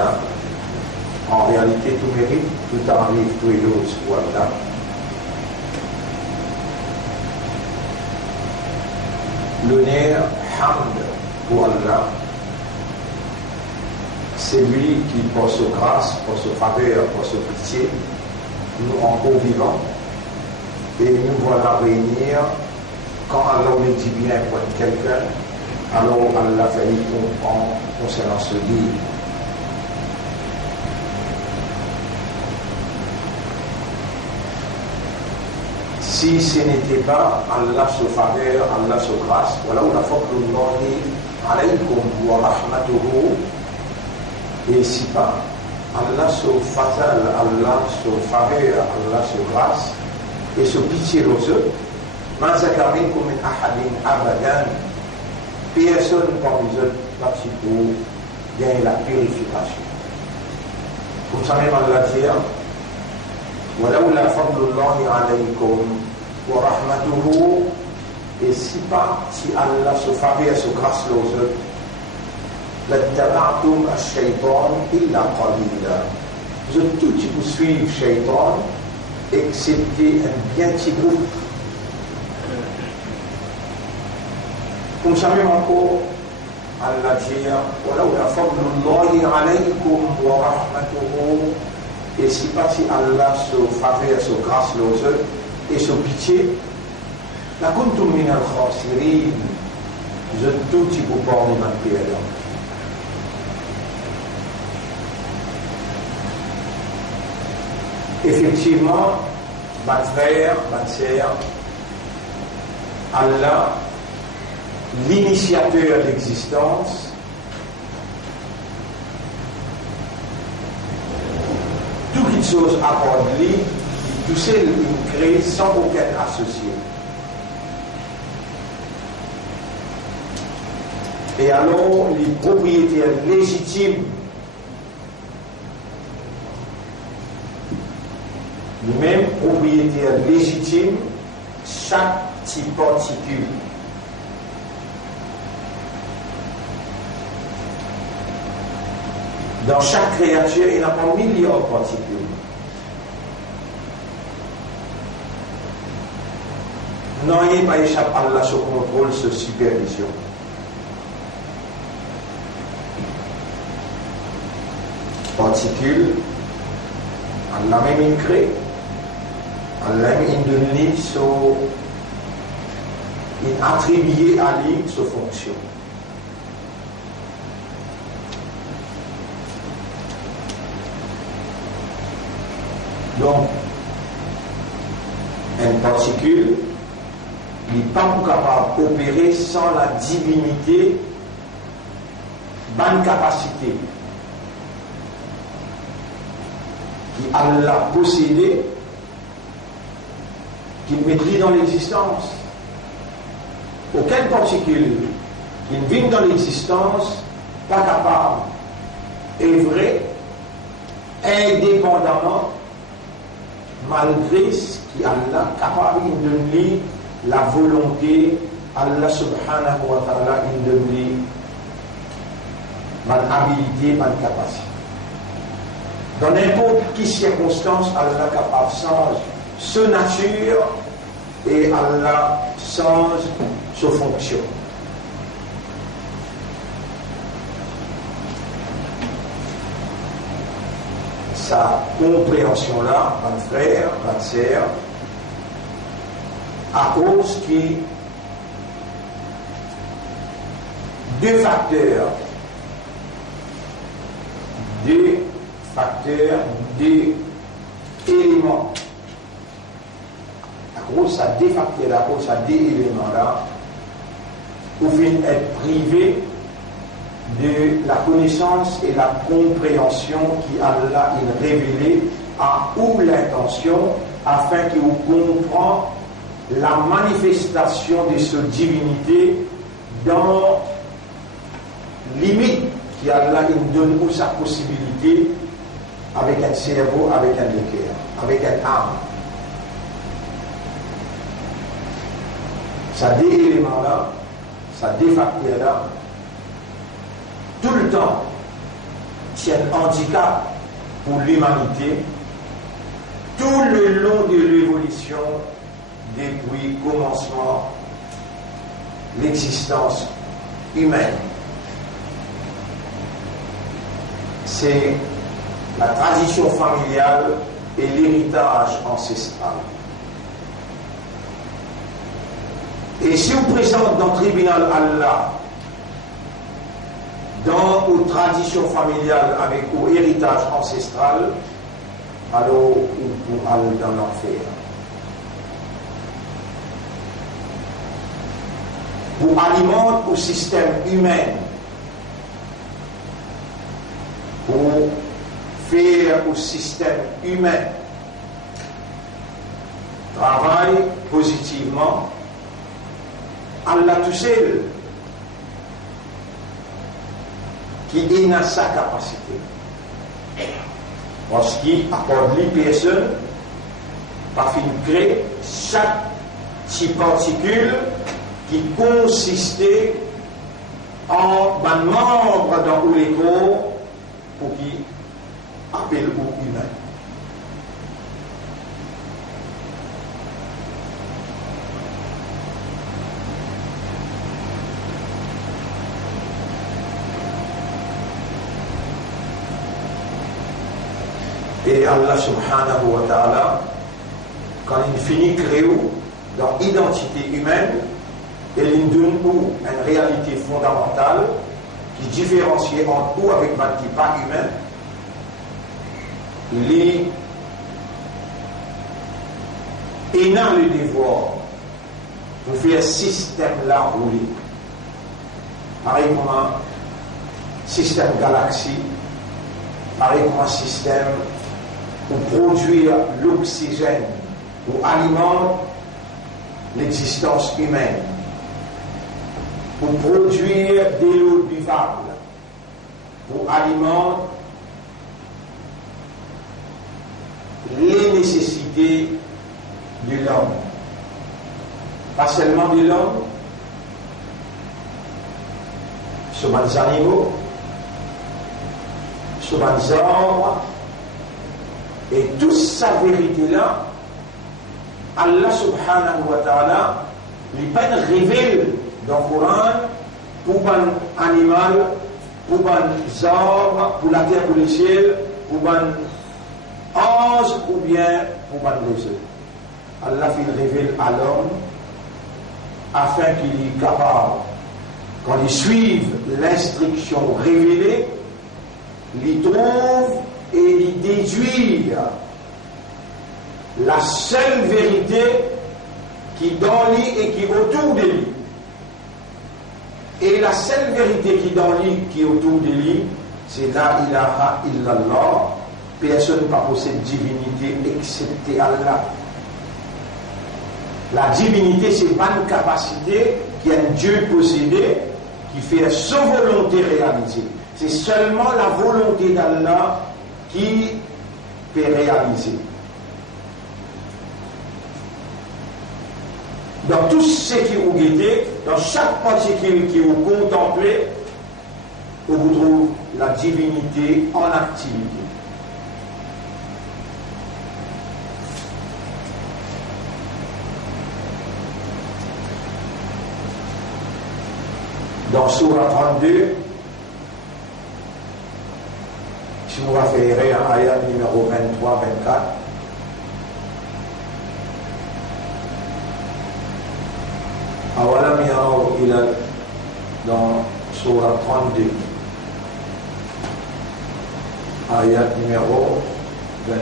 Voilà. En réalité, tout mérite, tout arrive, tout est l'autre. Voilà. L'honneur, hamd pour Allah, c'est lui qui, pour sa grâce, pour sa faveur, pour sa pitié, nous rend vivants. Et nous voilà réunir. Quand Allah nous dit bien pour quelqu'un, alors Allah fait comprendre concernant ce livre. Si ce n'était pas Allah sa faveur, Allah sa grâce, voilà où la fadlullahi alaykum wa rahmatuhu, et si pas Allah sa fatal, Allah sa faveur, Allah sa grâce, et sa pitié aux autres, ma zaka minkum min ahadin abadan, personne parmi eux parti pour gagner la purification. Comme ça même Allah dit, ولولا فضل الله عليكم ورحمته, et si pas si Allah se faveur se grâce aux autres, لاتبعتم الشيطان إلا قليلا, vous êtes tout petit pour suivre Shaitan, excepté un bien petit groupe. Comme ça même encore Allah dit ولولا فضل الله عليكم ورحمته, et si pas si Allah se faveur, se grâce aux autres et se pitié, la kuntum min al-khasirin, je tout petit peu parmi ma prière. Effectivement, ma frère, ma sœur, Allah, l'initiateur d'existence, toute chose à part de lui, tout seul il crée sans aucun associé. Et alors, les propriétaires légitimes, les mêmes propriétaires légitimes, chaque petit particule. Dans chaque créature, il n'y a pas millions de particules. Non, il n'y a pas échappé à Allah, ce contrôle, ce supervision. Particules, Allah même crée, Allah même donne il attribue à lui sa fonction. Donc, une particule n'est pas capable d'opérer sans la divinité, bonne capacité qui Allah possédé, qui maîtrise dans l'existence. Aucune particule qui vit dans l'existence pas capable, est vrai, indépendamment, malgré ce qui Allah capable de donner la volonté, Allah subhanahu wa ta'ala il donne ma habilité, ma capacité. Dans n'importe quelle circonstance, Allah est capable de changer sa nature et Allah change sa fonction. Sa compréhension-là, mon frère, ma sœur, à cause qui deux facteurs, deux éléments. À cause de ces deux facteurs, à cause de ces deux éléments-là, vous pouvez être privé de la connaissance et la compréhension qui Allah a révélé à ou l'intention afin que vous compreniez la manifestation de cette divinité dans limite qui Allah il donne ou sa possibilité avec un cerveau, avec un cœur, avec un âme. Ça deux éléments-là, ça deux facteurs-là, tout le temps, c'est un handicap pour l'humanité tout le long de l'évolution depuis le commencement de l'existence humaine. C'est la tradition familiale et l'héritage ancestral. Et si on présente dans le tribunal Allah, dans une tradition familiale avec un héritage ancestral, alors on peut aller dans l'enfer. Pour alimenter le système humain, pour faire au système humain travaille positivement, Allah tout seul qui est dans sa capacité. Parce qu'il accorde les personnes par créer chaque petite particule qui consistait en un membre dans tous les corps pour qui appelle au humain. Et Allah subhanahu wa ta'ala, quand il finit créer dans l'identité humaine, il nous donne une réalité fondamentale qui différencie entre nous avec ce qui n'est pas humain. Il a le devoir pour faire ce système-là rouler. Pareil comme un système galaxie, pareil comme un système pour produire l'oxygène, pour alimenter l'existence humaine, pour produire de l'eau vivable, pour alimenter les nécessités de l'homme. Pas seulement de l'homme, sur les animaux, sur les arbres, et toute sa vérité-là, Allah subhanahu wa ta'ala lui révèle dans le Coran pour un animal, pour un arbre, pour la terre, pour le ciel, pour un ange ou bien pour un oiseau. Allah révèle à l'homme afin qu'il est capable, quand il suive l'instruction révélée, il trouve et il déduire la seule vérité qui est dans lui et qui est autour de lui. Et la seule vérité qui est dans lui, qui est autour de lui, c'est la ilaha illallah. Personne ne possède divinité excepté Allah. La divinité, c'est pas une capacité qu'un Dieu possédé qui fait sa volonté réaliser. C'est seulement la volonté d'Allah qui peut réaliser. Dans tout ce qui vous guidez, dans chaque particule qui vous contemplez, on vous trouve la divinité en activité. Dans Surah 32, si on va faire un ayat numéro 23-24, Awalam yaraw ila, dans Surah 32, ayat numéro 23-24.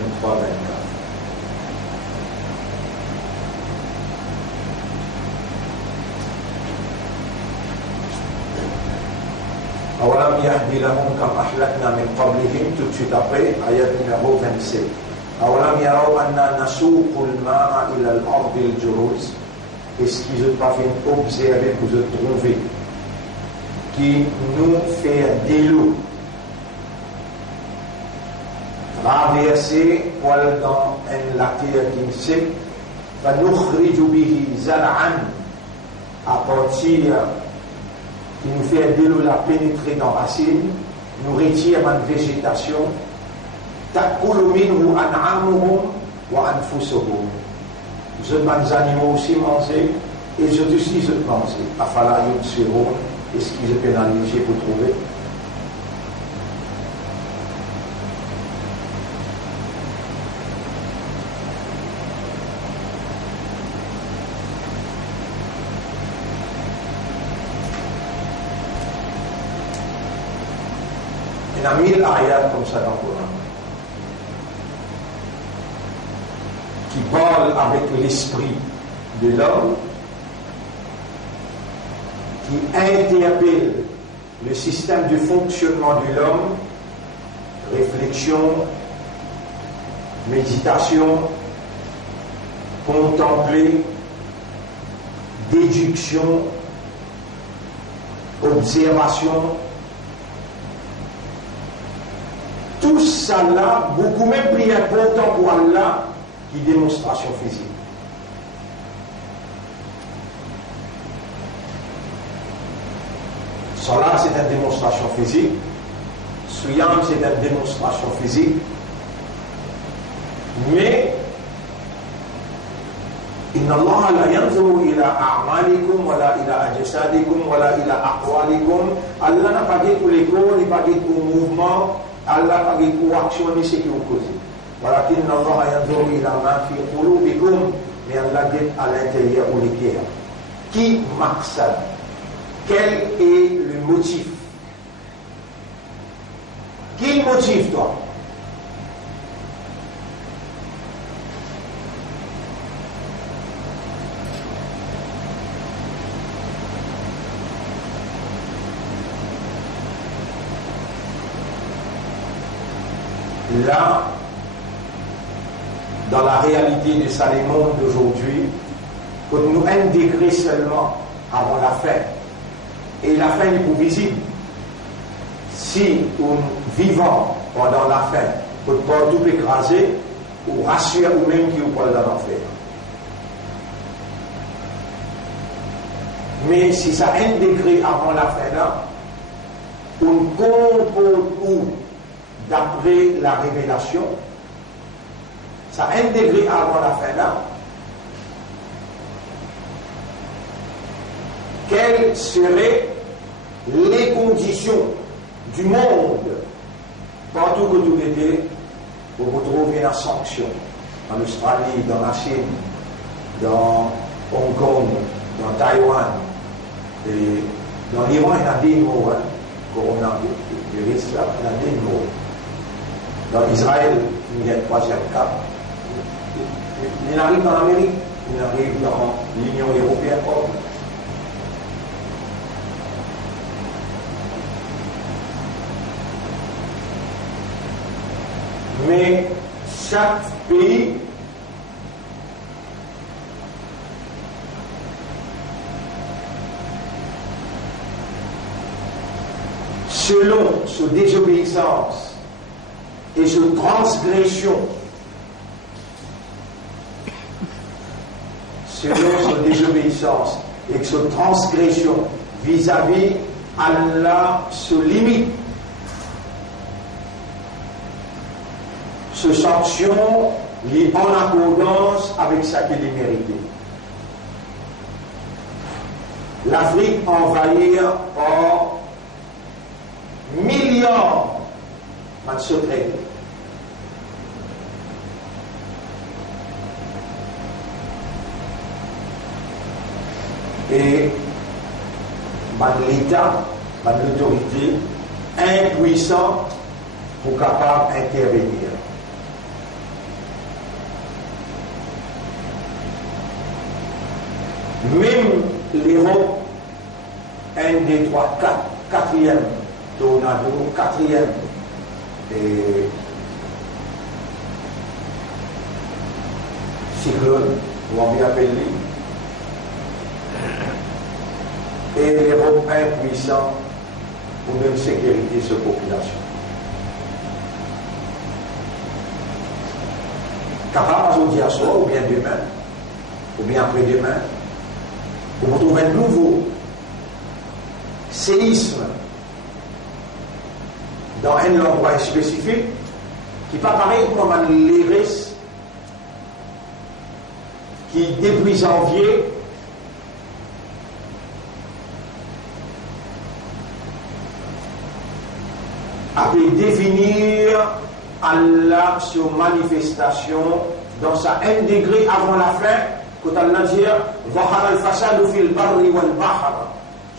Awalam yahdi lahum kam ahlakna min qablihim, tout de suite après, ayat numéro 27. Awalam yaraw anna nasuqul ma'a ila al-ardi al-juruz. Est-ce qu'ils n'ont pas fait observer pour se trouver qui nous fait de l'eau traverser dans la terre qui sait, va nous bihi zar'an, à partir qui nous fait de l'eau la pénétrer dans la racine, nourriture en végétation, ta'kulu minhu an'amuhum wa anfusuhum. Je les animaux aussi manger, et je aussi je manger. Afala yubsirun, est-ce qu'ils ont pénalisé pour trouver? Il y a 1000 ayats comme ça dans le Coran qui parlent avec l'esprit de l'homme, qui interpellent le système de fonctionnement de l'homme, réflexion, méditation, contempler, déduction, observation. Tout ça là, beaucoup même plus important pour Allah qui démonstration physique. Salat c'est une démonstration physique, Suyam c'est une démonstration physique, mais Inna Allah la yanzuru ila a'malikum wala ila ajsadikum wala ila aqwalikum. Allah n'a pas dit pour les corps, il n'a pas dit pour le mouvement, Allah n'a pas dit pour action, mais c'est qui vous causez. Voilà, Inna Allah yanzuru ila ma fi qulubikum, mais Allah dit à l'intérieur ou les cœurs. Qui maqsad? Quel est le motif? Qui motive toi? Là, dans la réalité de ça, les mondes d'aujourd'hui, pour nous intégrer seulement avant la fin. Et la fin est pour visible. Si nous vivons pendant la fin, pour ne pas tout écraser, ou rassurer ou même qui vous parle dans l'enfer. Mais si ça intégré avant la fin là, on compose où d'après la révélation, ça intégré avant la fin là, quelles seraient les conditions du monde partout que tout était pour retrouver la sanction en Australie, dans la Chine, dans Hong Kong, dans Taïwan, et dans l'Iran, il y a des mots, coronavirus, il y a des mots. Dans Israël, il y a le troisième cas. Il arrive en Amérique, il arrive dans l'Union européenne. Mais chaque pays selon sa désobéissance et sa transgression, selon sa désobéissance et sa transgression vis-à-vis Allah se limite, se sanction est en accordance avec ce qu'il est mérité. L'Afrique envahie par millions de secrets. Et l'État, l'autorité impuissant pour capable d'intervenir. Même l'Europe, un des trois, quatrième tornado, quatrième cyclone, on va appeler, et l'Europe impuissant pour même sécurité de sa population. Capable aujourd'hui à soi, ou bien demain, ou bien après-demain, pour retrouver un nouveau séisme dans un endroit spécifique, qui n'est pas pareil comme un l'iris qui, depuis janvier, a pu définir Allah sur manifestation dans sa 1 degré avant la fin, quand Allah dit Zahara al-fasadu fil barri wal bahr,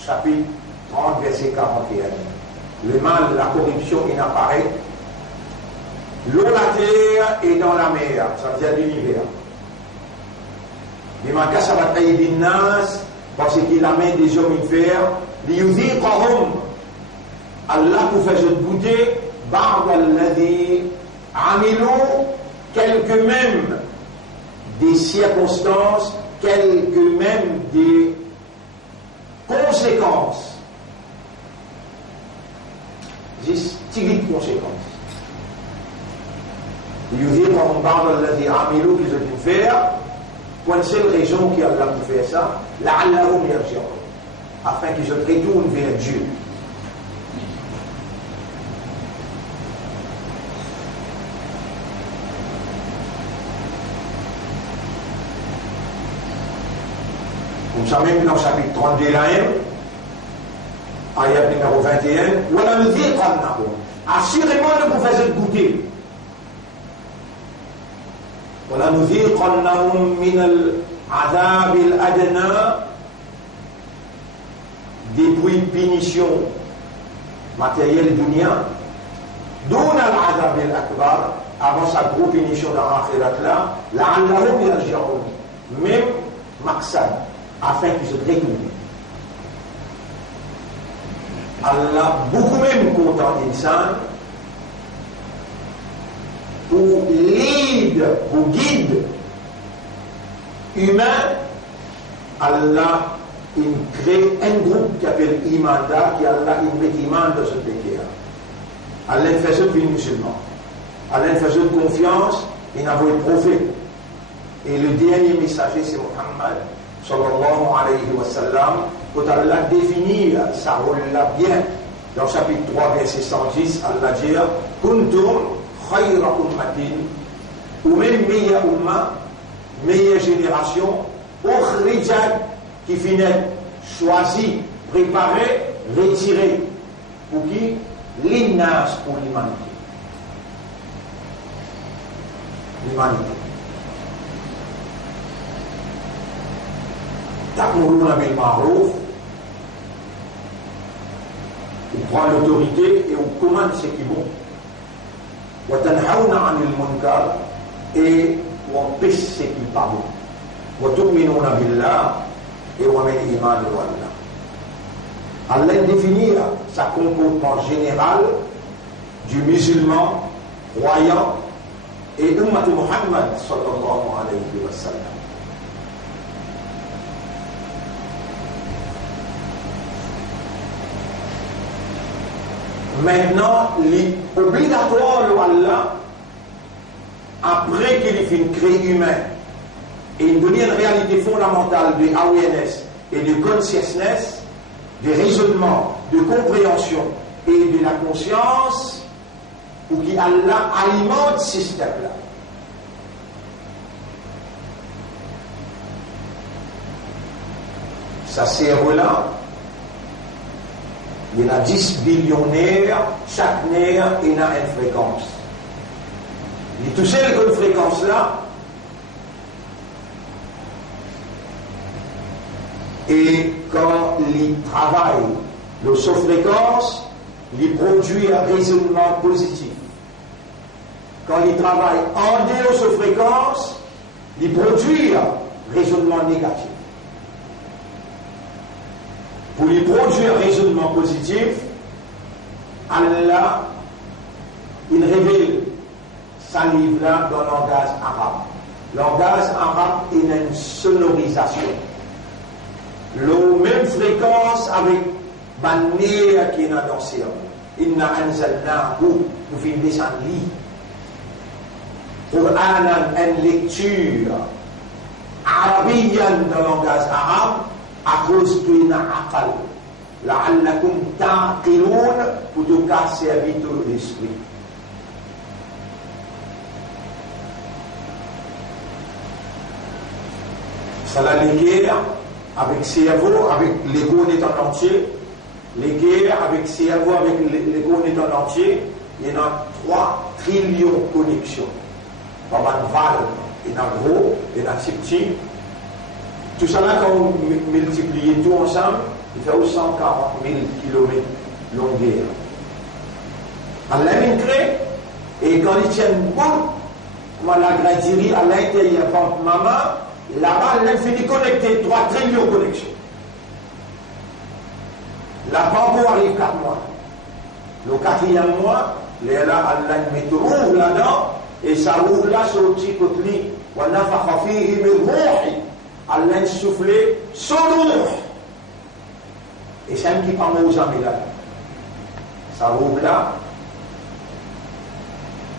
chapitre 30, verset 41. Le mal, la corruption, il apparaît. L'eau, la terre et dans la mer, ça veut dire l'univers. Mais ma kasabat aydin nas, parce qu'il a main des hommes faire, liyudhiqahum, Allah vous fait goûter, ba'd alladhi amilou, quelques même des circonstances, quelques même des conséquences. Juste petites conséquences. Liyudhiqahum ba'd alladhi amilou, qu'ils ont dû faire. Une seule raison qui a pu faire ça, la'allahum yarji'un, afin qu'ils se retournent vers Dieu. Comme ça même dans le chapitre 32 de l'AM, ayat numéro 21, voilà nous dire assurément ne vous faites goûter. ولنذيقنهم من العذاب الأدنى depuis punition matérielle dunya دون العذاب الأكبر avant sa grosse punition dans l'akhirat là لعلهم يرجعون même maqsad afin qu'ils se détournent. Allah beaucoup même content d'insan pour lead, pour guide humain, Allah il crée un groupe qui s'appelle Imanda, qui Allah il met Iman dans ce pays. Allah fait ce pays musulman. Allah fait ce confiance, il a envoyé le prophète. Et le dernier messager c'est Muhammad, sallallahu alayhi wa sallam, pour Allah définir sa rôle là bien. Dans le chapitre 3, verset 110, Allah dit Kuntum khayra ummatin, ou même meilleure umma, meilleure génération, ukhrijat, qui finit choisi, préparé, retiré. Pour qui? L'innas, pour l'humanité. L'humanité. Ta'muruna bil ma'ruf, on prend l'autorité et on commande ce qui est bon. وتنهون عن المنكر et on empêche ce qui n'est pas bon. وتؤمنون بالله et on met l'iman de Allah. Allah définit sa comportement général du musulman croyant et Ummat Muhammad sallallahu alayhi wa sallam. Maintenant, l'obligatoire de Allah, après qu'il ait fait une créée humaine et il donne une réalité fondamentale de awareness et de consciousness, de raisonnement, de compréhension et de la conscience, pour qu'Allah alimente ce système-là. Ça cerveau-là, il y a 10 billionnaires, chaque nerf il a une fréquence. Il touche une fréquence là, et quand il travaille le sous-fréquence, il produit un raisonnement positif. Quand il travaille en dehors de sous-fréquence, il produit un raisonnement négatif. Pour lui produire un raisonnement positif, Allah, il révèle sa livre-là dans le langage arabe. Le langage arabe est une sonorisation. La même fréquence avec Banner qui est dans le cerveau. Inna anzalnahu, nous finissons descendre li. Qur'anan, une lecture arabienne dans le langage arabe, à cause qu'il y a un aqal. la'allakum ta'qiloun, pour tout cas servir tout l'esprit. Ça la guerre avec cerveau, avec l'ego en entier, les guerres avec cerveau, avec l'ego en entier, il y en a 3 trillions de connexions. Par val, il y en a gros, il y en a petit. Tout ça là, quand on multiplie tout ensemble, il fait 140 000 km longueur. Allah crée, et quand ils tiennent bon, comme la graderie à l'intérieur de maman, là-bas, elle finit connecter 3 trillions de connexions. La bambou arrive 4 mois. Le 4e mois, là, Allah met rouvre là-dedans, et ça rouvre là sur le petit côté. Allah soufflé son rouvre. Et c'est un qui parle aux amis là. Ça rouvre là.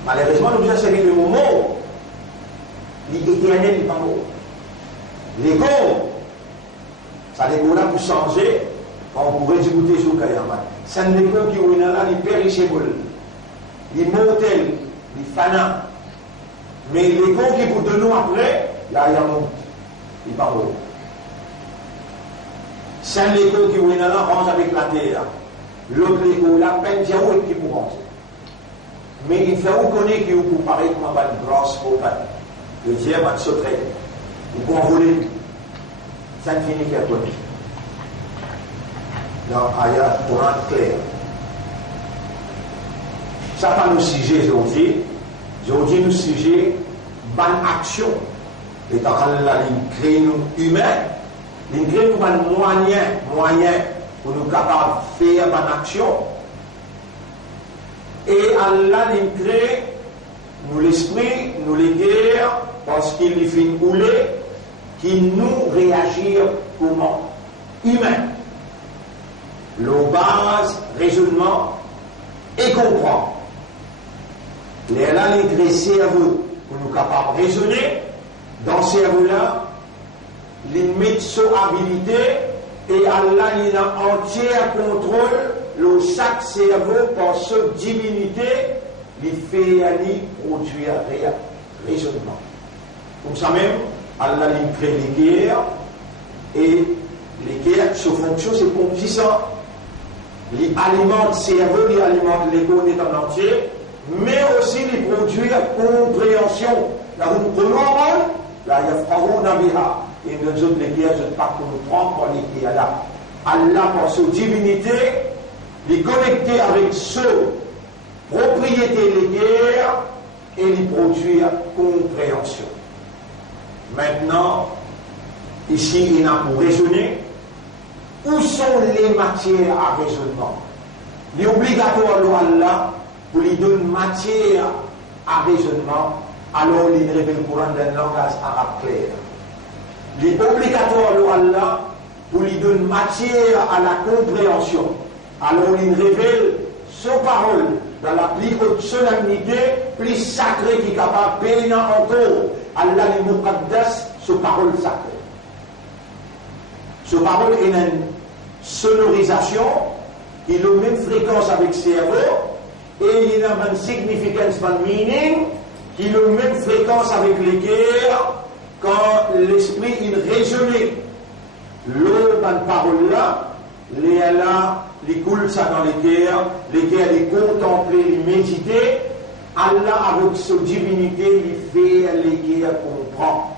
Malheureusement, nous avons servi le moment. L'éternel, il parle. L'ego, ça l'ego là pour changer, on pourrait discuter sur le Kayaman. C'est un ego qui est là, il périssable, il est mortel, il est fanat. Mais l'ego qui pour de nous après, là il y a monte, il parle. C'est un ego qui est là, range avec la terre. L'autre ego là, peine diaouille qui pour ranger. Mais il fait reconnaître qu'il vous paraît comme une grosse compagnie. Le diable va se traiter. Ou qu'on voulait, ça ne finit qu'à toi. Dans Ayat Coran clair. Ça parle au sujet aujourd'hui. Aujourd'hui, le sujet, bonne action. Et dans la ligne crée nous humains, il crée nous un moyen pour nous capables de faire bonne action. Et Allah, il crée nous l'esprit, nous les guerres, parce qu'il fait couler, qui nous réagir comment humain. Le base, raisonnement et comprend. Les là, les cerveaux, pour nous capables de raisonner, dans ce cerveau-là, les mettre sur habilité, et Allah, il a entier contrôle, le chaque cerveau, par cette divinité, il fait aller produire raisonnement. Comme ça même, Allah il crée les guerres, et les guerres, sa fonction, c'est pour puissant. Il alimente le cerveau, il alimente l'ego en entier, mais aussi il produit compréhension. Là, vous prenez là, il y a Pharaon Nabiha, et nous autres, les guerres, je ne sais pas pour nous prendre pour les guerres là. Allah, par sa divinité, il est connecté avec ce propriété des guerres, et il produit compréhension. Maintenant, ici, il a pour raisonner. Où sont les matières à raisonnement? Il est obligatoire à Allah pour lui donner matière à raisonnement, alors il révèle le Coran d'un langage arabe clair. Il est obligatoire à Allah pour lui donner matière à la compréhension, alors il révèle sa parole dans la plus haute solennité, plus sacrée qui est capable de payer encore. Allah les muqaddas, sa parole sacrée. Ce parole est une sonorisation qui a la même fréquence avec le cerveau et il a une significance, une meaning qui a la même fréquence avec les guerres quand l'esprit il raisonnait. L'eau dans parole là, les coule ça dans les guerres, les contempler, les méditer. Allah avec sa divinité, il fait les guerres comprendre.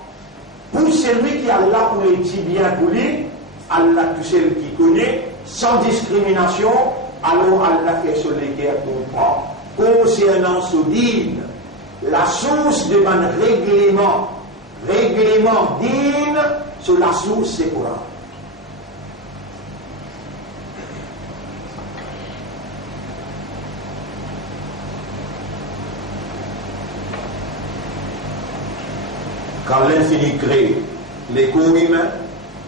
Pour celui qui a là pour les petits biens pour lui, Allah, tout celui qui connaît, sans discrimination, alors Allah fait sur les guerres comprend. Concernant ce dîne, la source de mon règlement dîne, sur la source c'est Coran. Quand l'infini crée les corps humains,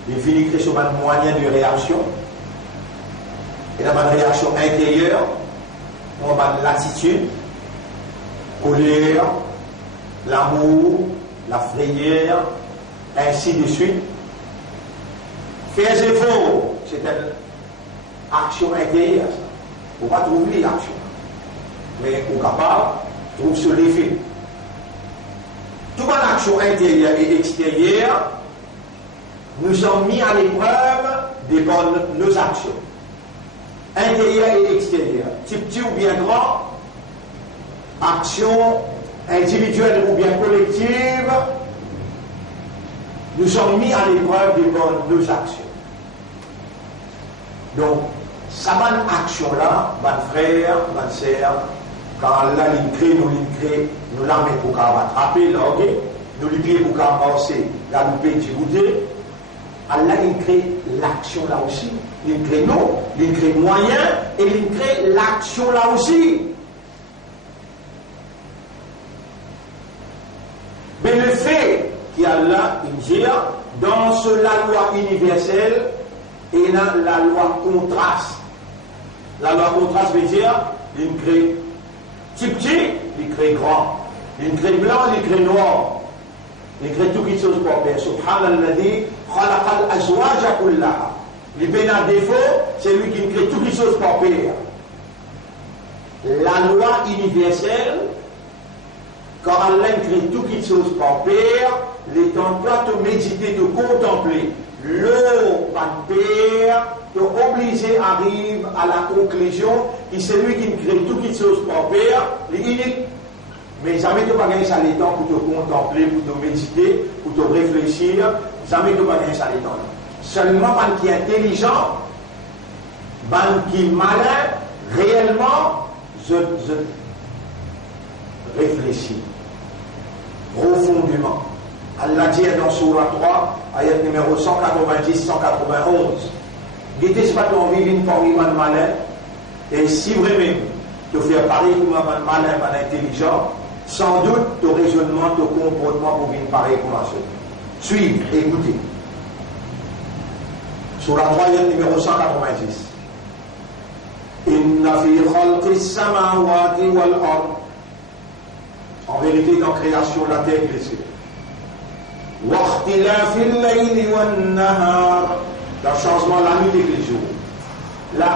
l'infini crée sur un moyen de réaction. Et dans une réaction intérieure, on a l'attitude, colère, l'amour, la frayeur, ainsi de suite. Faire effort, c'est action intérieure. On va trouver l'action. Mais au capable, trouve sur l'effet. Toute action intérieure et extérieure, nous sommes mis à l'épreuve dépend de nos actions. Intérieure et extérieure. Type petit ou bien grand, action individuelle ou bien collective, nous sommes mis à l'épreuve dépend de nos actions. Donc, ça bonne action-là, mon frère, ma sœur, quand Allah l'incrée, nous la met pour rattraper, nous lui pieds pour avancer, la louper du goûter. Allah l'incrée l'action là aussi. L'incrée non, l'incrée moyen et l'incrée l'action là aussi. Mais le fait qu'Allah injire dans la loi universelle et dans la loi contraste. La loi contraste veut dire l'incrée petit, l'incrée grand, l'incrée blanc, l'incrée noir. Il crée tout qui chose pour faire. Subhanallah, khalaqal azwaja kullaha. Le bénin défaut, c'est lui qui crée tout qui chose pour faire. La loi universelle, quand Allah crée tout qui chose pour faire, les temps toi te méditer, te contempler. L'eau, pas de père, te obligé arrive à la conclusion que c'est lui qui crée tout qui chose pour faire, les uniques. Mais jamais tu ne vas pas gagner ça les temps pour te contempler, pour te méditer, pour te réfléchir. Jamais tu ne vas pas gagner ça les temps. Seulement, ban qui est intelligent, ban qui est malin, réellement, je réfléchis profondément. Allah dit dans Surah 3, ayat numéro 190-191. Guettez ce pas ton vivre pour un malin, et si vraiment tu fais pareil comme un malin, un intelligent, sans doute, ton raisonnement, ton comportement pour venir pareil comme ça. Suivez, écoutez. Sur la troisième numéro 190. Inna fi khalqis samawati wal ard. En vérité, dans la création de la terre et les cieux. Wa ikhtilafil layli wan nahar. Dans le changement de la nuit et les jours. La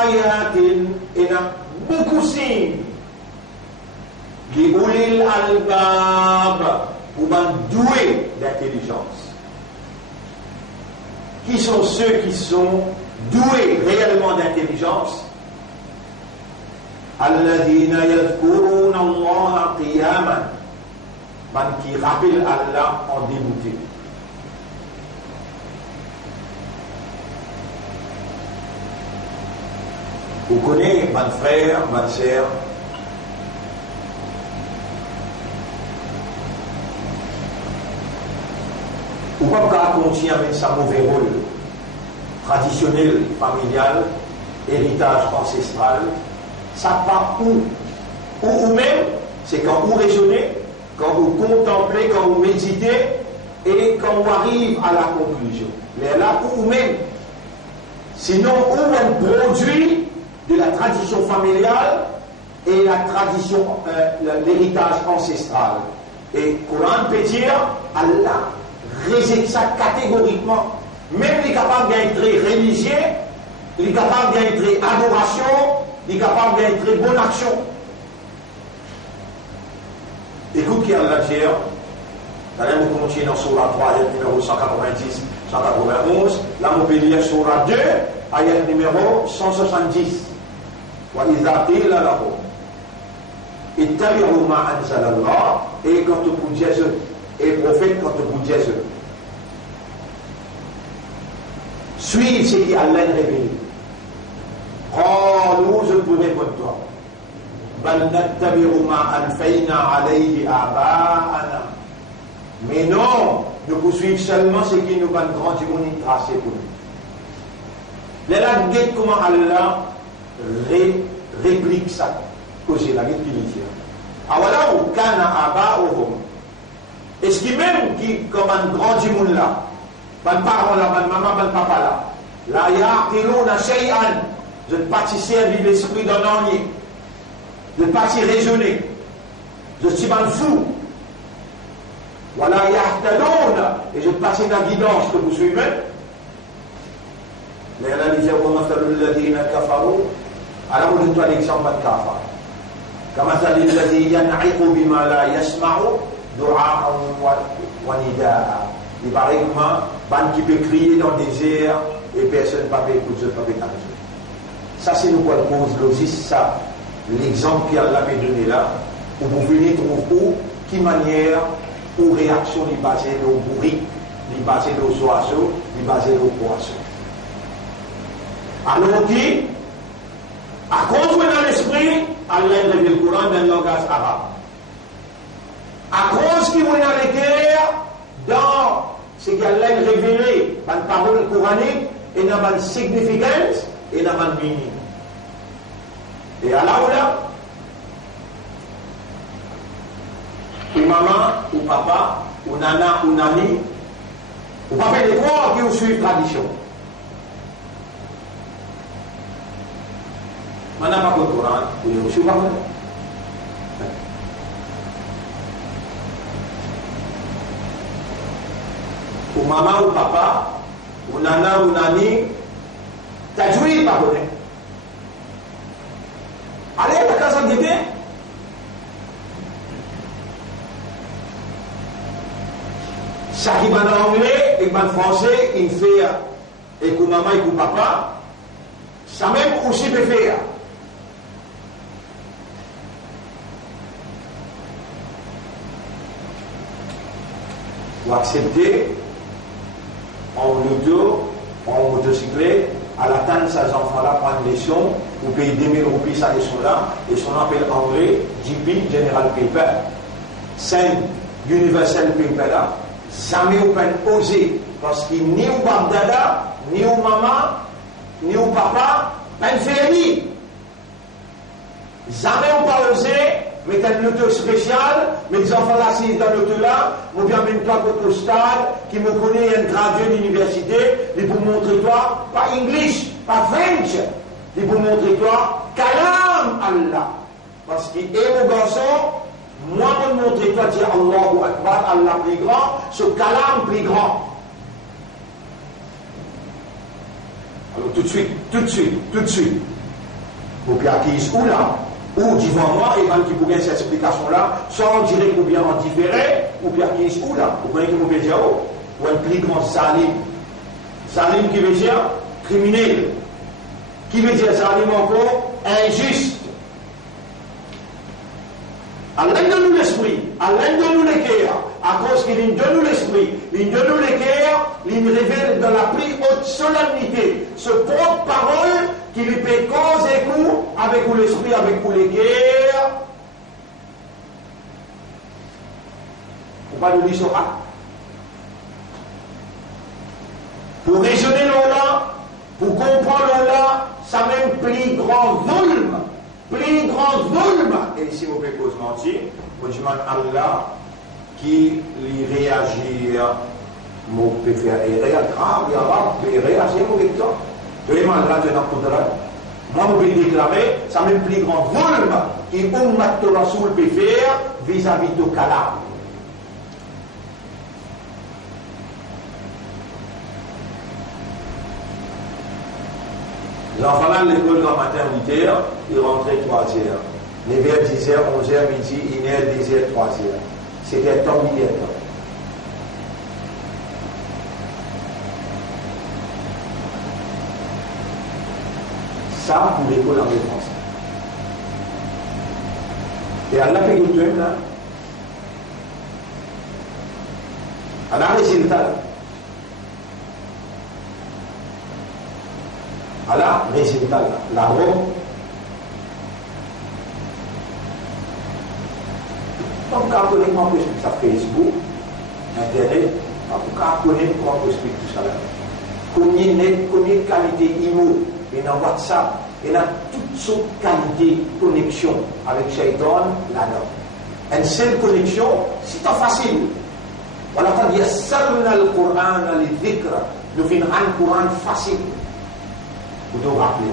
ayatin, et dans beaucoup de signes. Qui ulil albab, pour man doué d'intelligence. Qui sont ceux qui sont doués réellement d'intelligence? Alladhina yadhkuruna Allah qiyaman, man qui rappelle Allah en débouté. Vous connaissez, mon frère, ma sœur, ou pas continuer avec sa mauvais rôle traditionnel, familial, héritage ancestral, ça part où? Ou même, c'est quand vous raisonnez, quand vous contemplez, quand vous méditez, et quand vous arrivez à la conclusion. Mais là, ou même, sinon, où on produit de la tradition familiale et la tradition, l'héritage ancestral. Et Coran peut dire, Allah rejette ça catégoriquement. Même il est capable d'être religieux, il est capable d'être adoration, il est capable d'être bonne action. Écoute qui Allah dit, là nous continuons dans Surah 3, ayat numéro 190, 191, là nous peut lire Surah 2, ayat numéro 170. Wa idha qila lahum ittabi'u ma anzala Allah, et quand tu vous dis et prophète quand tu vous dis suivez ce qui Allah révélé. Qalu, je pourrais pour toi. Bal nattabi'u ma alfayna alayhi aba'ana. Mais non, nous poursuivons seulement ce qui nous va grandir ou tracé pour nous. Les là, comment Allah réplique ça. Cause la guette qui dit. Awala ou kana aba'uhum. Est-ce qu'il même qui comme un grand monde là, ban parent là, ban maman, ban papa là, la yaqiluna shay'an, je ne participes à vivre l'esprit d'un ennui, je ne participes raisonner, je suis mal fou. Voilà yahtaduna, et je passe dans la guidance que vous suivez. Mais elle a dit وَمَثَلُ الَّذِينَ كَفَرُوا. Alors on donne l'exemple de kafar. كَمَثَلِ الَّذِي يَنْعِقُ بِمَا لَا يَسْمَعُ دُعَاءً وَنِدَاءً. Il paraît que qui peut crier dans le désert et personne ne peut écouter, pas peut entendre. Ça c'est nous quoi le cause logique, ça l'exemple qu'Allah m'a donné là, où vous venez trouver qui manière ou réaction est basée sur le bruit, est basée sur le oiseau, est basée sur le poisson. Alors qui, à cause de l'esprit, Allah révèle le Coran dans le langage arabe. À cause qu'il y a la guerre dans ce qu'Allah a révélé dans la parole coranique et dans la significance et dans le meaning. Et Allah, ou maman, ou papa, ou nana, ou nani, ou pas faire l'effort qui suivent la tradition. Maintenant, pas le Coran, ou suivez pas. Ou maman, ou papa, ou nana, ou nani, t'as joué pas bonnet. Allez, t'as qu'à s'en guider. Ça qui va en anglais et en français, il fait et que maman et que papa, ça même aussi peut faire. Ou accepter en auto, en motocyclette, à l'attendre ces enfants-là prendre une leçon, ou payer 2000 roupies sa leçon-là, et son appel anglais, GP, General Paper, Saint Universal Paper là, jamais on peut oser, parce qu'il ni au Bagdada, ni au maman, ni au papa, pas fait ni. Jamais on peut oser, mettre un auto spécial, mais les enfants là, s'ils dans l'auto là, on vient même toi au stade, qui me connaît un gradué d'université, il vous montrer toi, pas English, pas French, il vous montrer toi, Kalam Allah. Parce qu'il est mon garçon, moi, je vais montrer toi, dire Allahu Akbar, Allah plus grand, ce Kalam plus grand. Alors tout de suite, au pire qui où là, ou devant moi, et quand tu pourrais cette explication-là, soit en direct ou bien en différé, ou bien qui est où là, vous voyez que vous pouvez dire, ou un plus grand salim. Salim qui veut dire criminel. Qui veut dire salim encore injuste. Allah donne-nous l'esprit, Allah donne-nous le cœur, à cause qu'il donne-nous l'esprit, il donne-nous le cœur, il révèle dans la plus haute solennité ce propre parole qui lui fait cause et coup avec l'esprit, avec le cœur. Pourquoi nous disons ça? Pour raisonner là, pour comprendre là, ça même plus grand volume. Plus grand volume. Et ici, vous pouvez cause mentir. Vous demandez Allah qui lui réagit. Vous pouvez faire erreur grave, il y a réagir avec toi. Vous demandez Allah de notre droit. Moi, vous pouvez déclarer, ça même plus grand volume qui Ummat Rasoul peut faire vis-à-vis de Kalam. Les enfants là, l'école grand matin 8h, ils rentraient 3h. 9h, 10h, 11h, midi, 1h, 10h, 3h. C'était un temps militaire. Ça, pour l'école en France. Et Allah fait que tu aimes là. Allah a résultat. Allah, résultat, la robe. Donc, quand on comment on peut expliquer ça, Facebook, Internet, on connaît comment on peut expliquer tout ça là. Combien de qualité immo, et dans WhatsApp, et dans toutes sortes de qualités de connexion avec Shaitan là-dedans. Une seule connexion, c'est pas facile. Voilà, quand il y a seulement le Coran, le dhikr, nous faisons un Coran facile. Vous devez rappeler.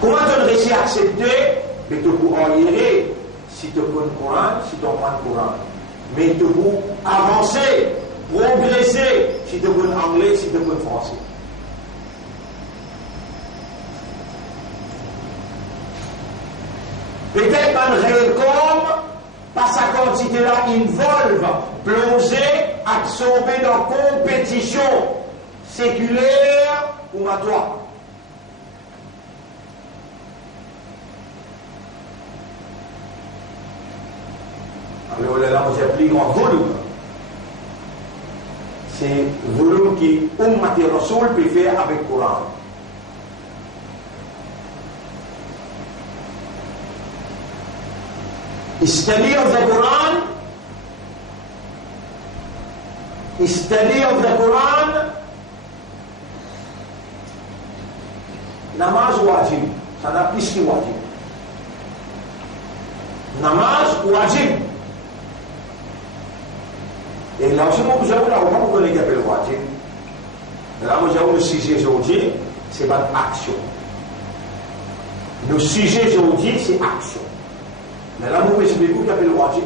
Comment tu réussis à accepter, mais tu peux en lire si tu connais le Coran, si tu comprends le Coran. Mais tu peux avancer progresser si tu peux anglais, si tu peux français. Peut-être man réel comme, par sa quantité là, involve, plonger, absorber dans compétition séculaire ou matoire. Alors là, j'ai plus grand volume. C'est le volume qui Ummati Rasoul peut faire avec le Coran. Study of the Quran, study of the Quran, namaz wajib, ça n'a plus que wajib. Namaz wajib. Et là aussi, moi, vous avez là, vous connaissez ce qu'on appelle wajib. Là, moi, j'ai le sujet aujourd'hui, c'est pas action. Le sujet aujourd'hui, c'est action. Mais là, nous expliquons qu'il y a le wajib.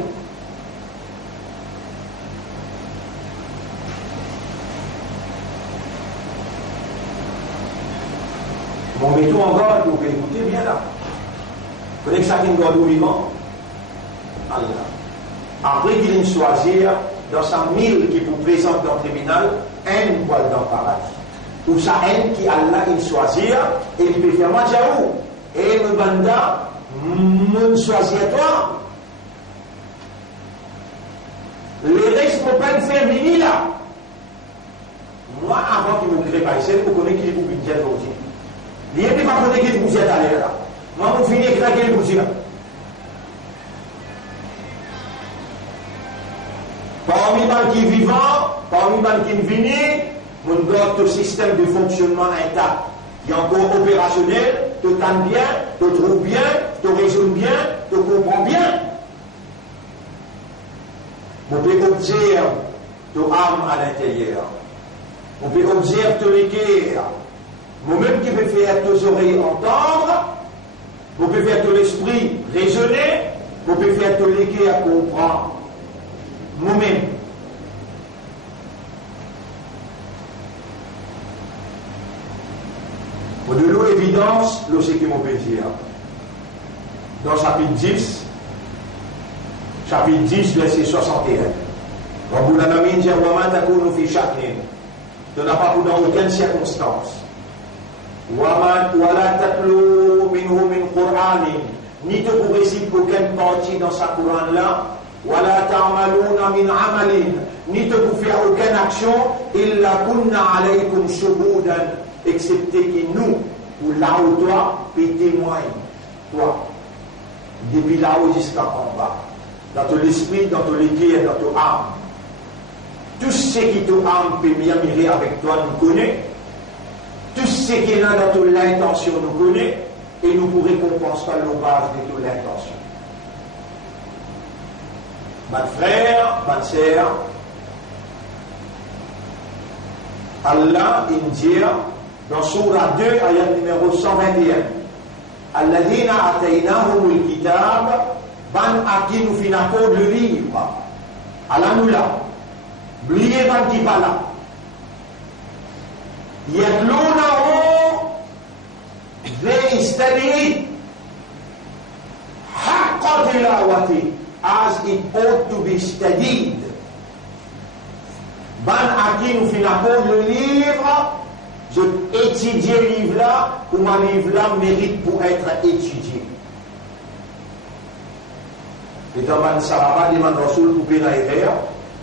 Bon, mettons encore, vous pouvez écouter bien là. Vous connaissez chacun de nous vivant? Allah. Après qu'il choisir dans sa mille qui vous présente dans le tribunal, un voile dans le paradis. Tout ça, un qui Allah il choisir, et il peut faire majaou. Et le banda, mon choisir toi. Les restes ne peuvent pas faire venir là. Moi, avant qu'il me crée pas ici, je connais qu'il vous bien aujourd'hui. Il n'est pas connu qu'il vous êtes allé là. Moi, je finis avec qu'il vous là. Parmi les qui vivant, parmi les qui vivent, on garde le système de fonctionnement intact. Il est encore opérationnel, tu t'entends bien, tu trouves bien, tu raisonnes bien, tu comprends bien. On peut observer ton âme à l'intérieur. On peut observer ton équerre. Moi-même qui peut faire tes oreilles entendre, on peut faire ton esprit raisonner, on peut faire ton équerre comprendre. Moi-même. De l'eau évidence, l'eau c'est qui mon plaisir. Dans chapitre 10, verset 61. Rabbul Alamin dit wa ma takunu fi sha'nin. Tu n'as pas dans aucune circonstance. Wa la tatlu minhu min Qur'anin. Ni te pour réciter aucune partie dans sa Coran là. Wa la ta'maluna min amalin. Ni te pour faire aucune action illa kunna alaykum shuhudan. Excepté que nous, ou là où toi, peut témoigner, toi, depuis là-haut jusqu'à en bas, dans ton esprit, dans ton équerre, dans ton âme. Tout ce qui ton âme peut mirer avec toi, nous connaît. Tout ce qui est là dans ton intention, nous connaît. Et nous pourrons récompenser par nos bases de ton intention. Mon frère, ma sœur, Allah, il dit, dans Surah 2, ayat numéro 121. Alladhina ataynahumul kitab, ban aki nous finako le livre. Allah nous l'a. Blié ban qui pas là. Yatlunahu they study haqqa tilawati as it ought to be studied. Ban aki nous finako le livre. Je étudie le livre là, ou mon livre là mérite pour être étudié. Et dans le Saraba, il demande Rasoul pour payer l'air,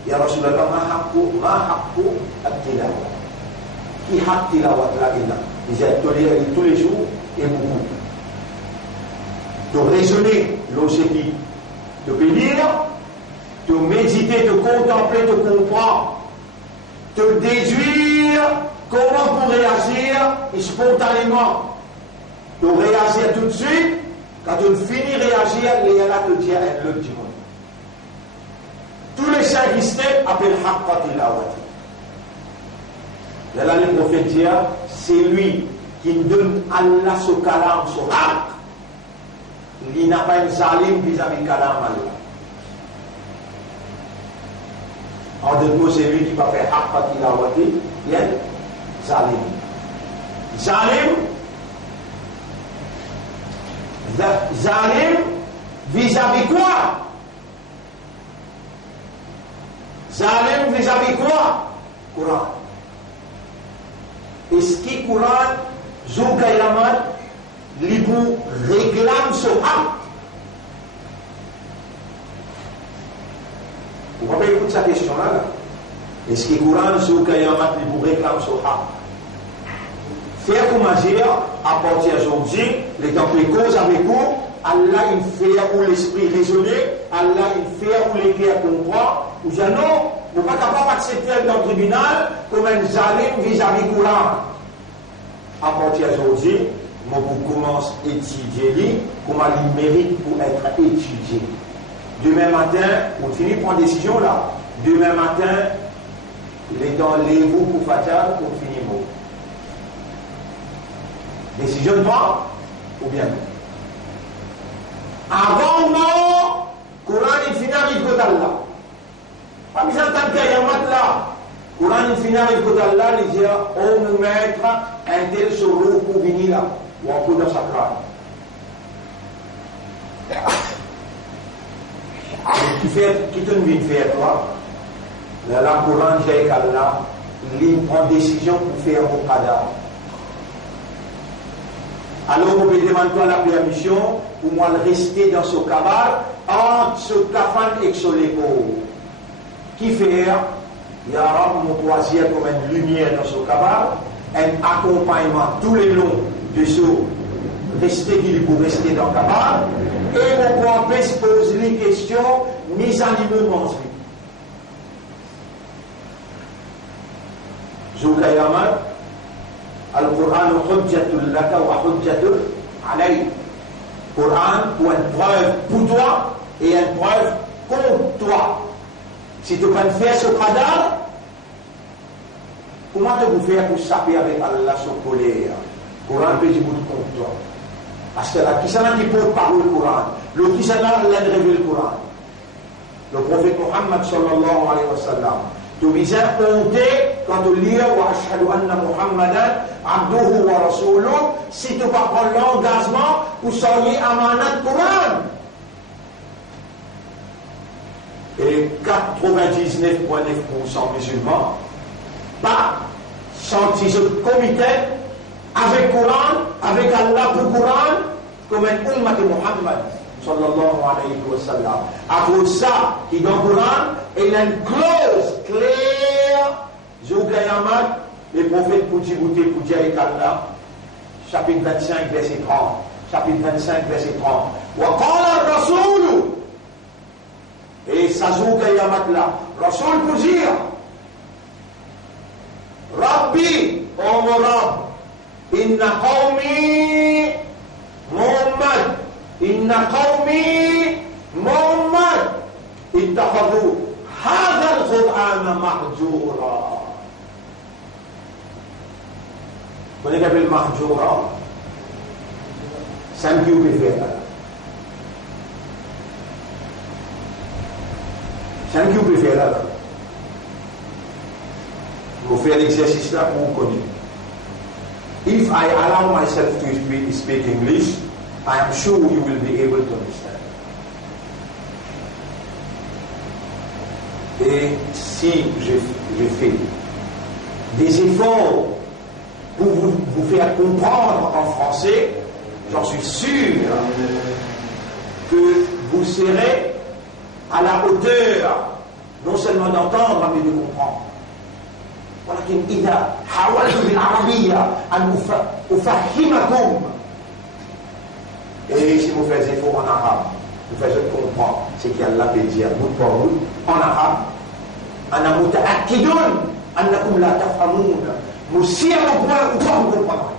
et Rasoul Allah, ma haqqu at-tilawat. Qui haqq tilawat là, il dit tous les jours et beaucoup. De raisonner, l'objectif, de lire, de méditer, de contempler, de comprendre, de déduire. Comment pour réagir spontanément? De réagir tout de suite, quand on finit de réagir, il y a là que Dieu est le dimanche. Tous les services appellent Haqqa Tilawati. Là, le prophète dit, c'est lui qui donne Allah ce kalam, ce haq. Il n'a pas un zalim vis-à-vis kalam Allah. En deux mots, c'est lui qui va faire haqqa tilawati, bien, zalim. Zalim, zalim, vis-à-vis quoi? Zalim vis-à-vis quoi? Coran. Est-ce que Coran, Zoukayamat, l'ibou réclame ce haq? Vous pouvez écouter sa question-là. Est-ce que Coran, Zoukayamat, l'ibou réclame ce haq? Faire comme agir, à partir d'aujourd'hui, les temps de cause avec vous, Allah il fait où l'esprit raisonner, Allah il fait où les cœurs comprend, ou bien non, vous n'êtes pas capable d'accepter dans le tribunal comme un zalim vis-à-vis du Coran. À partir d'aujourd'hui, moi je commence à étudier comment il mérite pour être étudié. Demain matin, on finit par une décision là. Demain matin, il est dans les vous pour fatal, on finit mot. Décision de moi ou bien avant mort, Coran il finit avec Allah. Pas besoin d'entendre qu'il y a un mat là. Coran il finit avec Allah, il dit on nous mettra un tel sur l'eau pour venir là, ou un peu dans sa crâne. Qui te vient faire toi? Là, Coran dit avec Allah, il prend décision pour faire un qadar. Alors, on me demande toi la permission pour moi rester dans ce cabal, entre ce kafan et ce lépo. Qui fait, il y aura mon croisière comme une lumière dans ce cabal, un accompagnement tous les longs de ce rester qui pour rester dans le cabal, et mon peut se poser les questions, mis en niveau Zoukayamat. Al-Quran hujjatul laka wa hujjatul alayk. Coran pour une preuve pour toi et une preuve contre toi. Si tu peux faire ce qadar, comment tu peux faire pour saper avec Allah sur colère? Coran peut dire contre toi. Parce que là, qui s'en a qui peut parler le Coran? Le qui s'en a révélé le Coran? Le prophète Muhammad sallallahu alayhi wa sallam. Tu viens compter quand tu lis wa ashhadu anna Muhammadan abduhu wa rasuluh, si tu vas prendre l'engagement pour soigner amanat Coran. Et 99,9% musulmans pas senti ce comité avec Coran, avec Allah pour Coran, comme un ummat de Muhammad sallallahu alayhi wa sallam. À cause ça, qui dans le Coran, il y a une clause claire, Zoukayamat, les prophètes pour Djibouti, pour dire avec Allah, chapitre 25, verset 30. Chapitre 25, verset 30. Wa qala ar-rasoul, et ça Zoukayamat là, Rasoul pour dire, Rabbi, oh mon Rabb, inna qawmi Muhammad, inna qawmi Muhammad, ittakhadhu hadha al-Qur'ana mahjura. Vous connaissez le mahjura? C'est un peu préféré. C'est un peu préféré là. Vous faites l'exercice là pour vous connaître. If I allow myself to speak English, I am sure you will be able to understand. Et si je fais des efforts pour vous faire comprendre en français, j'en suis sûr que vous serez à la hauteur non seulement d'entendre mais de comprendre. ولكن إذا حاولت بالعربية أن أفهمكم et si vous faites effort en arabe, vous faites comprendre ce qu'Allah peut dire bout par bout en arabe. أنا متأكد أنكم لا تفهمون. Monsieur au point où vous comprenez.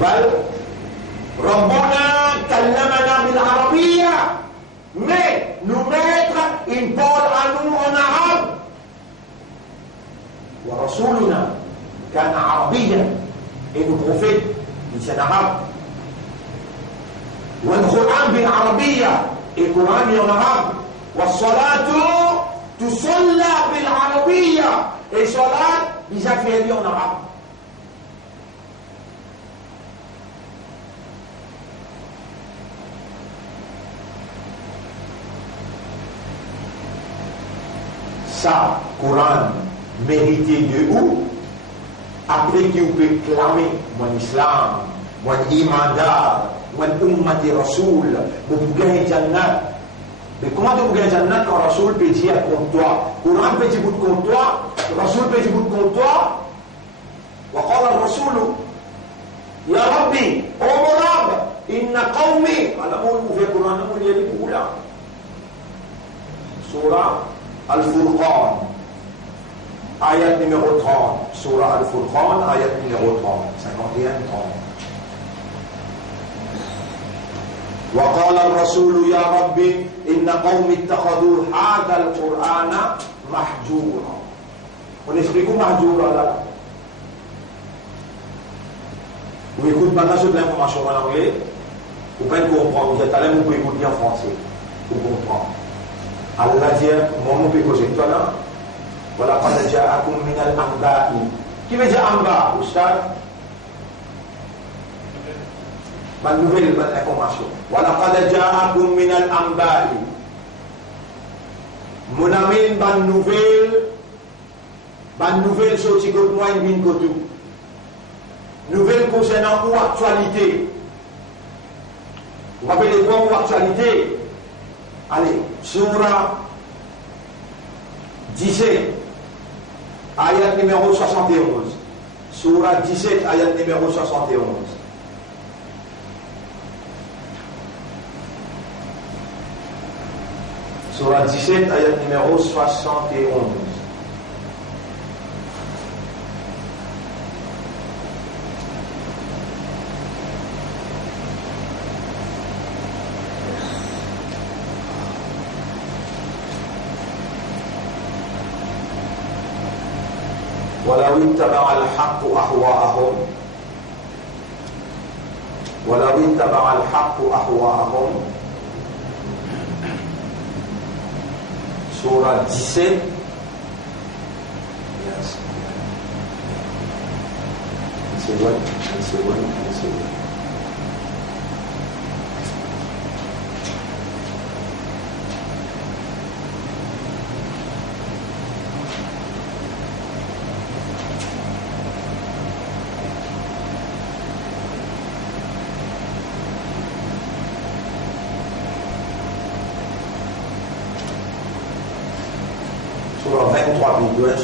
بل ربنا كلمنا بالعربية. Mais nous maîtres, ils parlent à nous en arabe. ورسولنا كان عربيا. Et nos prophètes, ils sont arabes. والقرآن بالعربية القرآن en arabe والصلاة تصلى بالعربية et صلاة bisa fait en arabe. Ça, Coran, mérité de où? Après qui vous peut clamer mon islam, mon iman, mon ummati rasoul, vous pouvez gagner jannat. Mais comment tu peux gagner jannat quand Rasoul peut dire contre toi? Coran peut dire contre toi, Rasoul peut dire contre toi. وقال الرسول يا ربي او مراب ان قومي على مول في القران مول يلي الاولى سوره الفرقان آيات numéro 30 سوره الفرقان آيات numéro 30 51 30 وقال الرسول يا ربي ان قومي اتخذوا هذا القران محجورا. On explique mahjura là. Vous écoutez maintenant sur l'information en anglais, vous pouvez comprendre, vous êtes à l'aise, vous pouvez écouter en français, vous comprenez. Allah dit, moi, je peux causer toi là. Voilà, quand il dit, akum minal amba'i. Qui veut dire amba, oustad? Ma nouvelle information. Voilà, quand il dit, akum minal amba'i. Mon ami, bonne nouvelle, sorti que moi, une bin kotou. Nouvelle concernant ou actualité. Vous rappelez quoi ou actualité? Allez, Surah 17, ayat numéro 71. Surah 17, ayat numéro 71. Surah 17, ayat numéro 71. ولو اتبع الحق أهواءهم سورة 17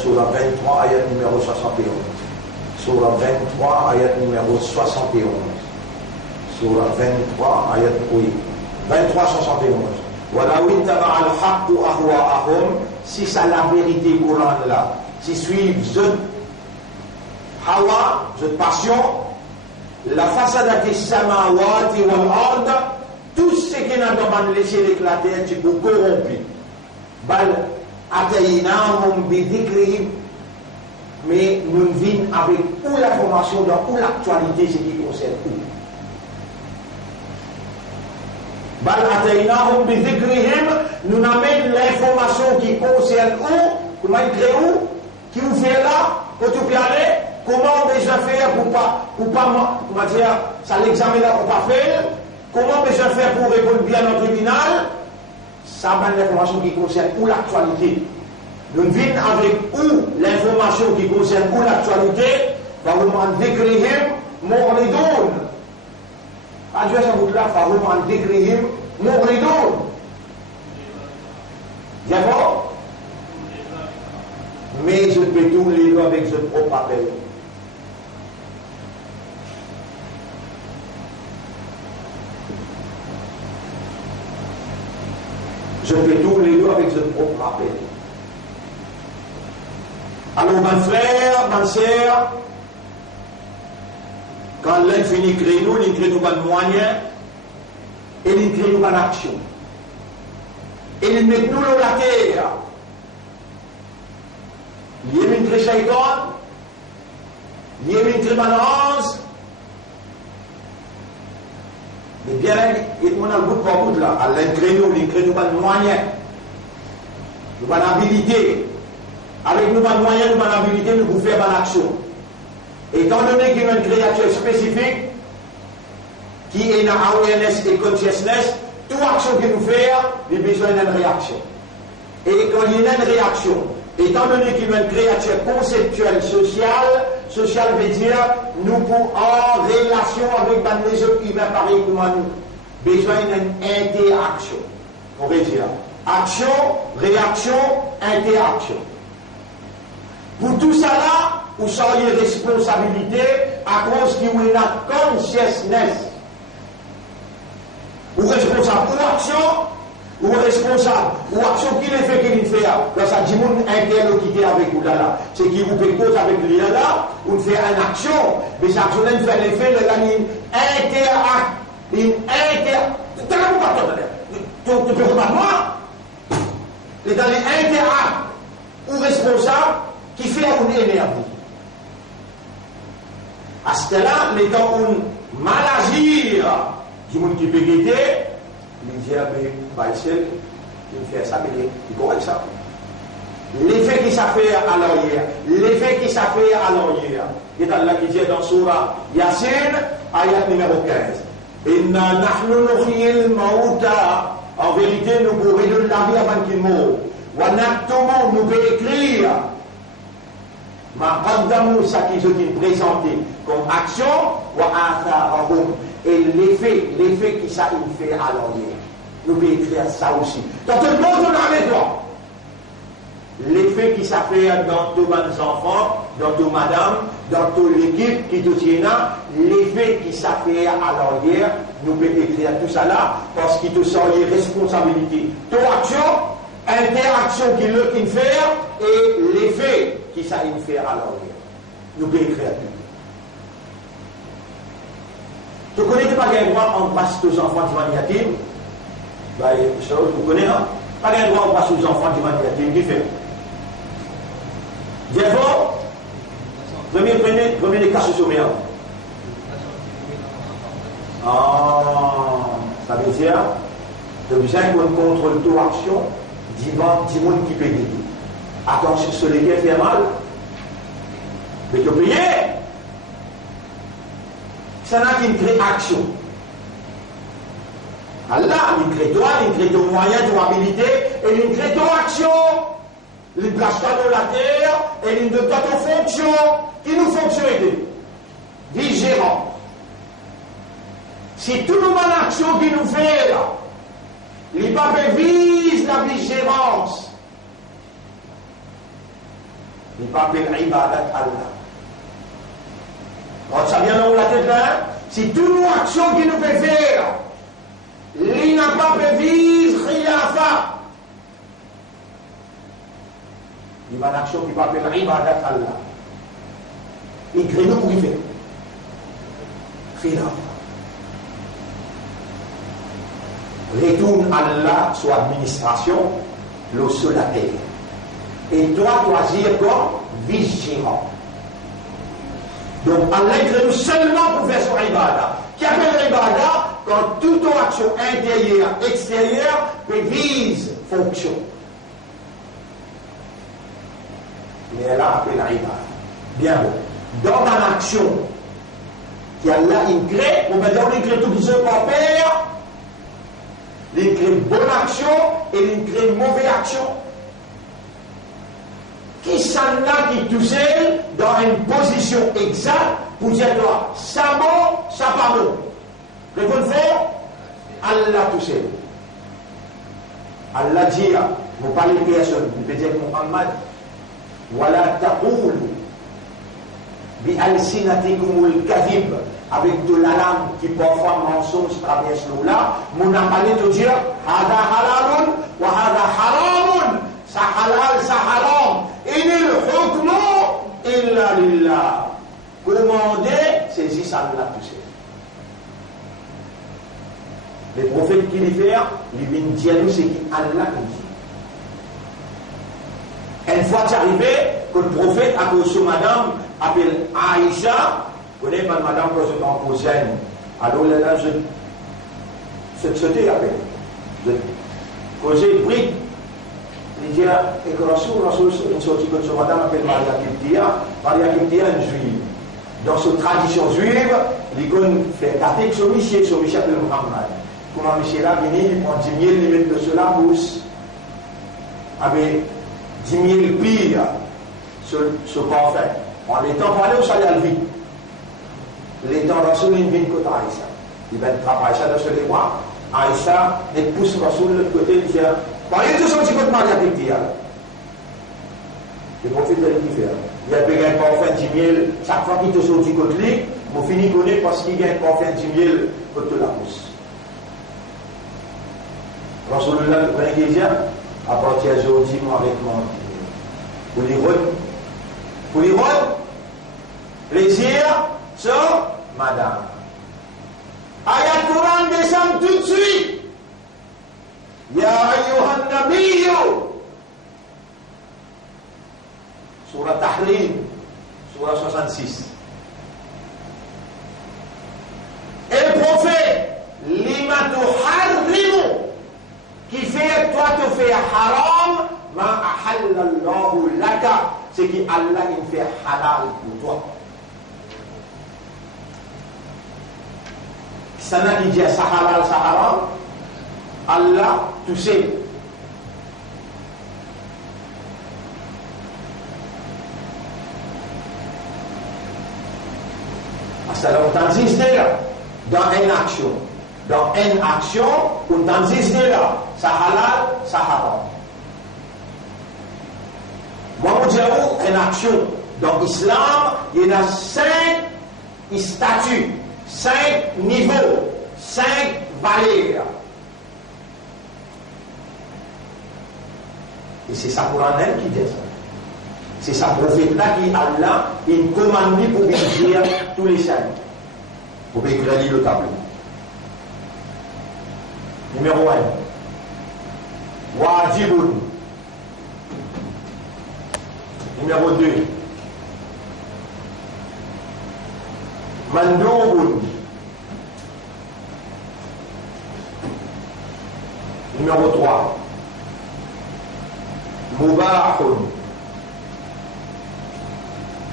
Surah 23, ayat numéro 71. Surah 23, ayat numéro 71. Surah 23, ayat, oui. 23, 71. Voilà, oui, tab'a al-haqq ahwa'ahum. Si c'est la vérité Coran là, si suivent cette hawa, cette passion, la façade des samawati wal ard, tout ce qui n'a pas laissé l'éclater, c'est pour corrompu. Ataynahum bidhikrihim, mais nous venons avec où l'information dans où l'actualité ce qui concerne où. Bal ataynahum bidhikrihim, nous amène l'information qui concerne où, comment il crée où, qui vous fait là, quand tu peux aller, comment on déjà faire pour pas, comment dire, ça l'examen là pour pas faire, comment on déjà faire pour répondre bien au tribunal. Ça va l'information qui concerne où l'actualité. Nous venons avec où l'information qui concerne où l'actualité, Farouman décrihim mouridoun. Adieu à bout là, Farouman décrihim mouridoun. D'accord? Mais je peux tout lire avec ce propre appel. Je fais tout les deux avec ce propre rappel. Alors, mon frère, ma sœur, quand l'un finit de créer nous, il crée nous pas de moyens, et il crée nous pas d'action. Et il met nous dans la terre. Il y a une crée shaitan, il y a une crée manance, mais bien y a le bout par bout là, à l'ingrédient, l'ingrédient pas de moyens, nous pas d'habilité. Avec nous pas de moyens, nous pas d'habilité, nous pouvons faire une action. Étant donné qu'il y a une créature spécifique, qui est dans awareness et consciousness, toute action que nous faisons, il y a besoin d'une réaction. Et quand il y a une réaction, étant donné qu'il y a une créature conceptuelle sociale veut dire nous pour en relation avec les autres humains pareil comme nous, besoin d'une interaction. On veut dire action, réaction, interaction. Pour tout ça là, vous seriez responsabilité à cause qu'il y a une consciousness. Ou responsable pour action, ou responsable ou action qui les fait qu'il fait. Là, ça dit mon interlocuteur avec vous là. C'est qui vous fait cause avec lui là, ou fait une action, mais cette action elle fait l'effet de une tu peux pas moi. C'est dans les interacts ou responsables qui fait une énergie. À ce là, les temps où mal agir, du monde qui peut guetter, il dit, il fait ça, mais il corrige ça. L'effet qui ça fait à l'arrière, l'effet qui ça fait à l'arrière. Il y a Allah qui dit dans Surah Yasin, ayat numéro 15. Inna nahnu nuhyil mauta. En vérité, nous pourrions redonner la vie avant qu'il meure. Wa naktumu, nous pouvons écrire. Ma qaddamu, ça qu'ils ont présenté comme action, wa atharahum. Et l'effet qui ça il fait à l'arrière. Nous pouvons écrire ça aussi. Dans tout le monde, on a avec toi. L'effet qui ça fait dans tous les enfants, dans toute madame, dans toute l'équipe qui te tient là, l'effet qui ça fait à l'arrière, nous pouvons écrire tout ça là, parce qu'il te sent les responsabilités. Toute action, interaction qui le qui fait, et l'effet qui ça il fait à l'arrière. Nous pouvons écrire tout. Tu connais pas le droit en passe aux enfants du maniatim? Bah, vous connaissez, hein? Pas le droit en passe aux enfants du maniatim, qui fait? D'abord, prenez les cas sur Meeah. Ça veut dire, tu as besoin qu'on contrôle toute action, du monde qui peut aider. Attention, sur lesquels fait mal, mais tu payes. Ça n'a qu'une crée action. Allah, il crée toi, il crée ton moyen, ton habilité, et il crée ton action. Il place toi dans la terre, et il donne ton fonction, qui nous fonctionne. Vigérant. Si tout le monde action qui nous fait là, les papes visent la vigérance. Les papes ibadat Allah. Quand ça vient dans la tête là, si toute nos actions qui nous fait faire, il n'a pas vise khilafa. Il y a une action qui va faire ibadat Allah. Il crée nous pour y faire. Khilafa. Retourne Allah sur l'administration, le sur la terre. Et toi, choisir comme vigilant. Donc Allah crée nous seulement pour faire son ibadah. Qui appelle ibadah quand toute action intérieure, extérieure, vise fonction. Mais elle a appelé ibadah. Bien bon. Dans une action qui Allah il crée, on va dire il crée tout qui se compare, il crée une bonne action et il crée une mauvaise action. Qui s'en a qui touche dans une position exacte pour dire toi, ça bon, ça pas bon. Le bon fait, Allah touche. Allah dit, vous parlez de personne, vous pouvez dire Muhammad, Wala taqoul bi alsinatikumul kadhib, avec de la langue qui parfois mensonge traverse l'eau-là, mon a parlé de dire, hada halalun wa hada haramun. Ça halal, ça haram. Inil hukmu illa lillah. Commander, c'est si ça l'a touché. Les prophètes qui les font, ils viennent dire nous c'est qui Allah dit. Une fois arrivé, que le prophète a reçu madame, appelle Aïcha, vous connaissez pas madame que je m'en posais. Alors là, c'est de sauter avec. De causer bruit. Il dit, et que Rasoul, une sortie comme ce madame appelle Maria Kiptia une juive. Dans sa tradition juive, il fait gâter que son monsieur appelle Muhammad. Comment monsieur là, il prend 10 000, il met de cela pousse. Avec 10 000 pires sur ce parfum. En étant parlé au salaire vite. L'étant Rasoul, il vient côté Aïssa. Il va travailler ça dans ce débat. Aïssa, il pousse Rasoul de l'autre côté, il dit, parlez de son petit côté Maria Kiptia. Le prophète de l'univers. Il a payé un parfum 10 000, chaque fois qu'il te sort du côté, vous finissez connaître parce qu'il y a un parfum 10 000 côté la pousse. Rasulullah, le premier qui dit, à partir d'aujourd'hui, moi avec moi, pour les rôles, plaisir sur madame. Ayat Quran descend tout de suite. Ya ayyuhan nabiyyu. Surah Tahrim, surah 66. Et le prophète, lima tuharrimu, qui fait, toi te fait haram, ma ahallallahu laka, c'est qui Allah il fait halal pour toi. Ça n'a dit sa halal, sa haram, Allah, tu sais. Alors, on t'en là, dans une action. Dans une action, on t'en là, ça halal, ça haram. Moi, je dis une action. Dans l'islam, il y a 5 statuts, 5 niveaux, 5 valeurs. Et c'est ça pour un qui dit ça. C'est sa prophète-là qui, Allah, il commande pour écrire tous les saints. Pour écrire le tableau. Numéro 1. Wajibun. Numéro 2. Mandoubun. Numéro 3. Mubahun.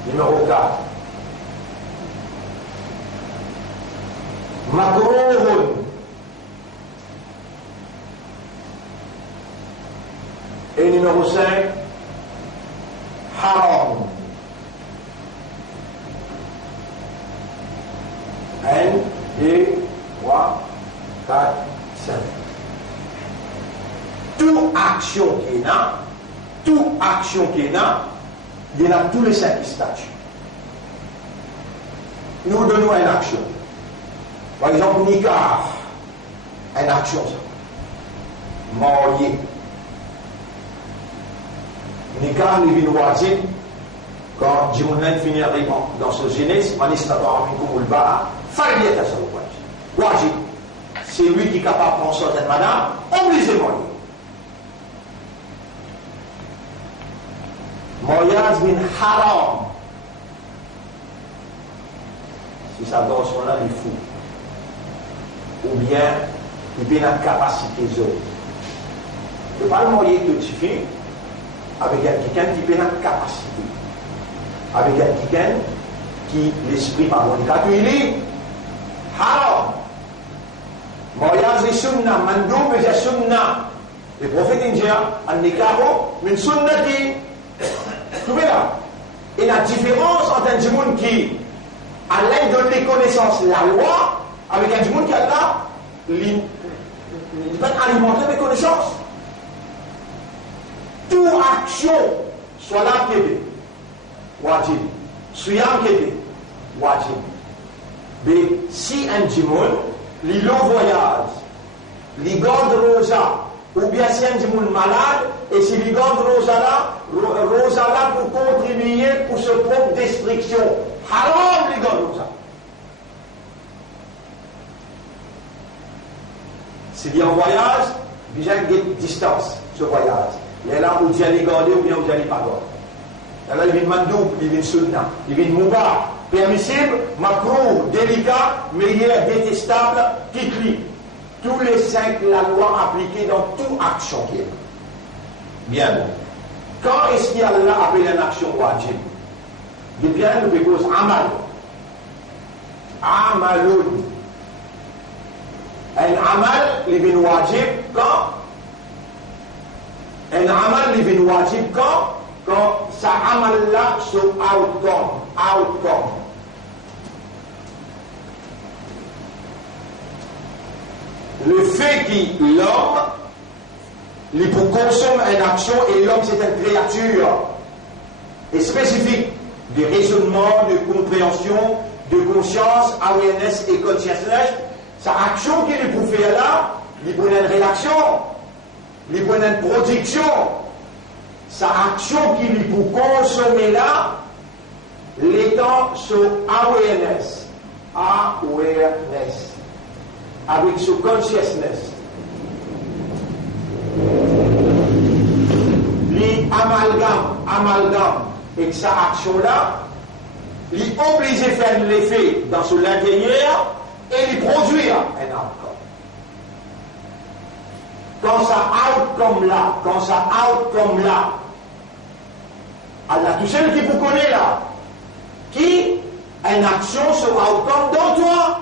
Numéro 4. Makruhun. Et numéro 5. Haram. 1, 2, 3, 4, 5. Toute action qui est là, il y a tous les 5 statuts. Nous donnons une action. Par exemple, Nikah, une action. Marié. Nikah, il vient wajib. Quand Jimoun finit dans ce Genèse, Manistata Aminkum Ulba'a, Fallait à sa wajib. C'est lui qui est capable de prendre certaine madame, obligé de marier. Mariage bin haram. Si ça danse là, il est fou. Ou bien, il peut avoir capacité zone. Il ne peut pas le marier tout de suite avec quelqu'un qui peut avoir capacité. Avec quelqu'un qui, l'esprit par mon cas, il est haram. Mariage est sunna, mandoub est sunna. Le prophète indien, en nikaho, min sunnati. Vous trouvez là? Et la différence entre un djimoun qui, à l'aide de les connaissances, la loi, avec un djimoun qui a là, il peut alimenter mes connaissances. Toute action, soit là qui est wajib, suyam qui est wajib. Mais si un djimoun, il voyage, il garde rosa, ou bien si un djimoun malade, et si il garde rosa là pour contribuer pour ce propre destruction. Haram les garde rosa. S'il y a un voyage, déjà une distance, ce voyage. Il y a là où vous allez garder ou bien vous allez pas garder. Là, il vient mandoub, il vient sunna, il vient mouba, permissible, makruh, délicat, mais il est détestable, kitli. tous les 5 la loi appliquée dans toute action qui est. Bien. Quand est-ce qu'Allah appelle une action wajib? Eh bien, nous déposons amal. Amaloun. Un amal, il est wajib quand? Un amal, il est wajib quand ça amal là, c'est outcome. Le fait que l'homme, il pour consommer une action et l'homme c'est une créature et spécifique de raisonnement, de compréhension, de conscience, awareness et consciousness. Sa action qu'il est pour faire là, il pour une réaction, il pour une production. Sa action qu'il est pour consommer là, l'étant sur awareness, avec ce consciousness. Les amalgame, et que sa action-là, il est obligé de faire l'effet dans son intérieur et il produire un outcome. Quand ça outcome là, Allah tout seul qui vous connaît là, qui a une action sur outcome dans toi.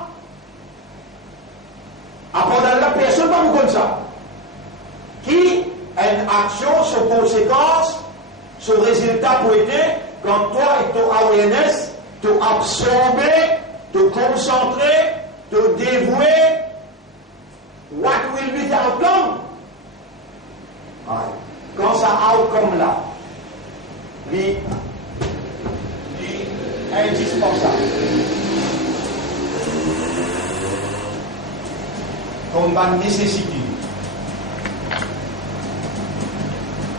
Après Allah, personne ne va vous connaître ça. Qui a une action sur conséquence, sur résultat pour aider, quand toi et ton awareness, te absorber, te concentrer, te dévouer, what will be the outcome? Quand ça outcome là, il est indispensable. Comme une nécessité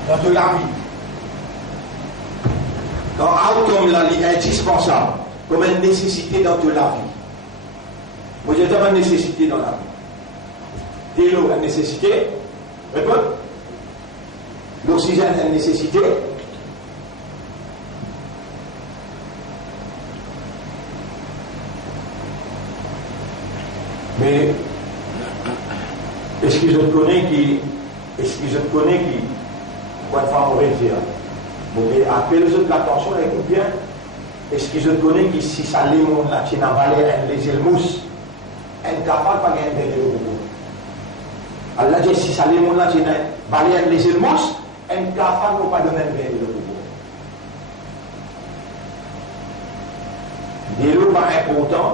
dans de la vie. Quand outcome là, il est indispensable, comme une nécessité dans de la vie. Vous êtes une nécessité dans la vie. De l'eau, une nécessité. Répondez. L'oxygène, une nécessité. Mais est-ce que je connais qui quoi de favoriser? Donc, appelez les autres l'attention, écoute bien. Est-ce que je connais qui, si ça limon là, tu n'as pas les mousse, incapable de gagner des euros. Allah dit, si ça limon là, tu n'as pas les mousse, incapable de pas donner des euros. Des euros pas important,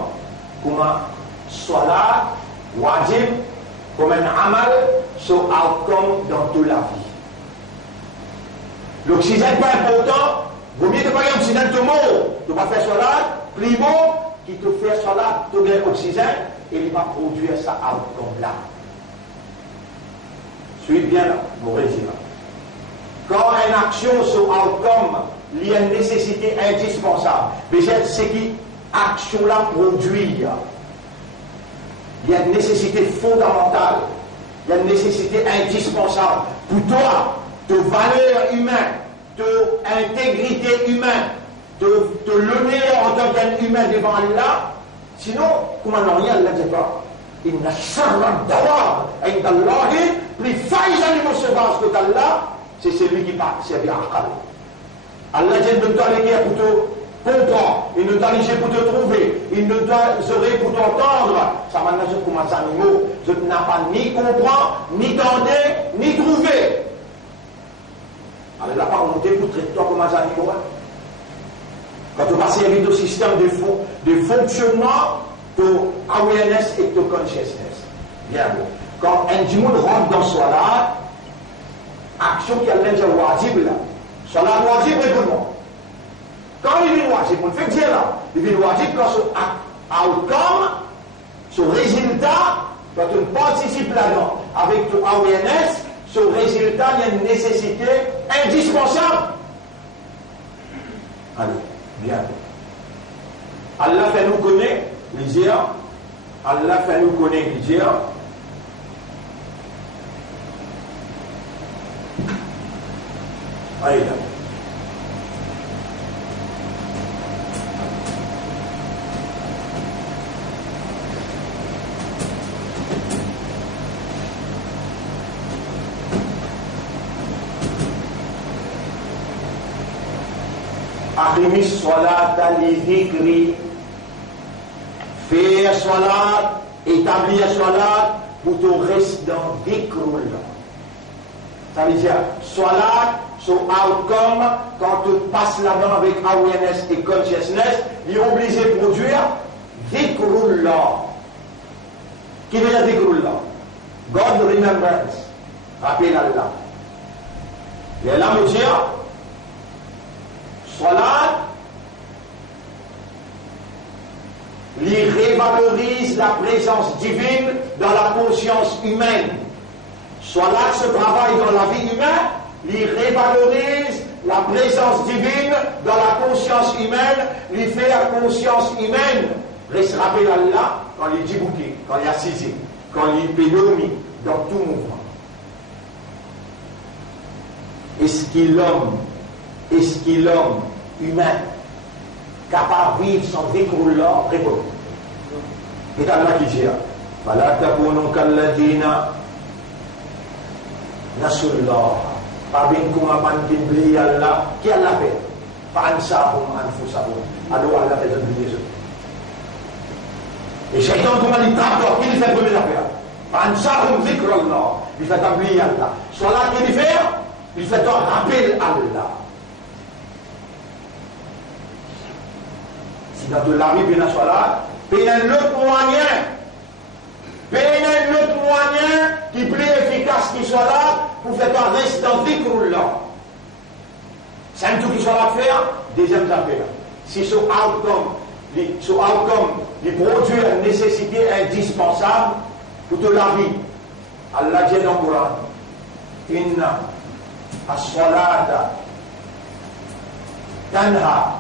comme un salat, wajib, comme un amal, so outcome dans toute la vie. L'oxygène n'est pas important, vaut mieux de pas un oxygène tout mort. Tu vas faire salat, plus bon, qui te fait salat, tu gagnes oxygène, et il va produire ça outcome là. Suivez bien là, mon régime. Quand une action sur outcome, il y a une nécessité indispensable. Mais c'est qui action là produit. Il y a une nécessité fondamentale, il y a une nécessité indispensable pour toi, de valeur humaine, de intégrité humaine, de l'honneur en tant qu'humain devant Allah. Sinon, comment non, rien ne dit pas. Il n'a charra d'avoir avec Allah, plus failles animaux sauvages que d'Allah, c'est celui qui part servir à Allah. Allah dit de toi les guerres pour te comprendre, il ne doit liger pour te trouver, il ne doit oreilles pour t'entendre. Ça m'a dit comme un animal, je n'ai pas ni comprendre, ni tenter, ni trouver. Alors, il n'a pas remonté pour traiter toi comme un animal. Quand tu vas servir de système de fonctionnement, de awareness et de consciousness. Bien bon. Quand un djimoun rentre dans Salat, action qui a l'air wajib là. Salat wajib, écoute-moi. Quand il vient wajib, on fait dire là, il vient wajib quand son outcome, son résultat, quand tu participes là-dedans avec ton awareness, ce résultat, il y a une nécessité indispensable. Allez, bien. Allah fait nous connaître les dire. Allah fait nous connaître les dire. Allez là. Aqimis salata li dhikri. Faire salat, établir salat, pour te rester dans dhikrullah. Ça veut dire, salat, son outcome, quand tu passes là-dedans avec awareness et consciousness, il est obligé de produire dhikrullah. Qui veut dire dhikrullah? God remembrance. Rappel Allah. Et là, me dire, salat, il révalorise la présence divine dans la conscience humaine. Salat se travaille dans la vie humaine, il révalorise la présence divine dans la conscience humaine, il fait la conscience humaine reste rappel Allah quand il dit bouquet, quand il est assisé, quand il est pénomie, dans tout mouvement. Est-ce qu'il est l'homme humain capable de vivre sans dhikrullah? Réponds. C'est Allah qui dit فَلَا تَكُونُوا كَالَّذِينَ نَسُوا اللَّهَ فَبِنْكُمْ مَنْ تِبْلِيَ اللَّهَ qui Allah fait فَأَنْسَاهُمْ أَنفُسَهُم alors Allah fait oublier eux. Et Shaitan, comment il trappe, il fait première affaire فَأَنْسَاهُمْ ذِكْرَ اللَّهِ il fait oublier Allah. Soit là qu'il fait, il fait un rappel à Allah. Si dans de la vie, bien soit là, il y a un autre moyen qui est plus efficace qui soit là pour faire un reste dans dhikrullah. C'est un tout qui soit là à faire, deuxième affaire. Si ce outcome, il produit une nécessité indispensable pour toute la vie, Allah dit dans le Coran, Inna as-salata tanha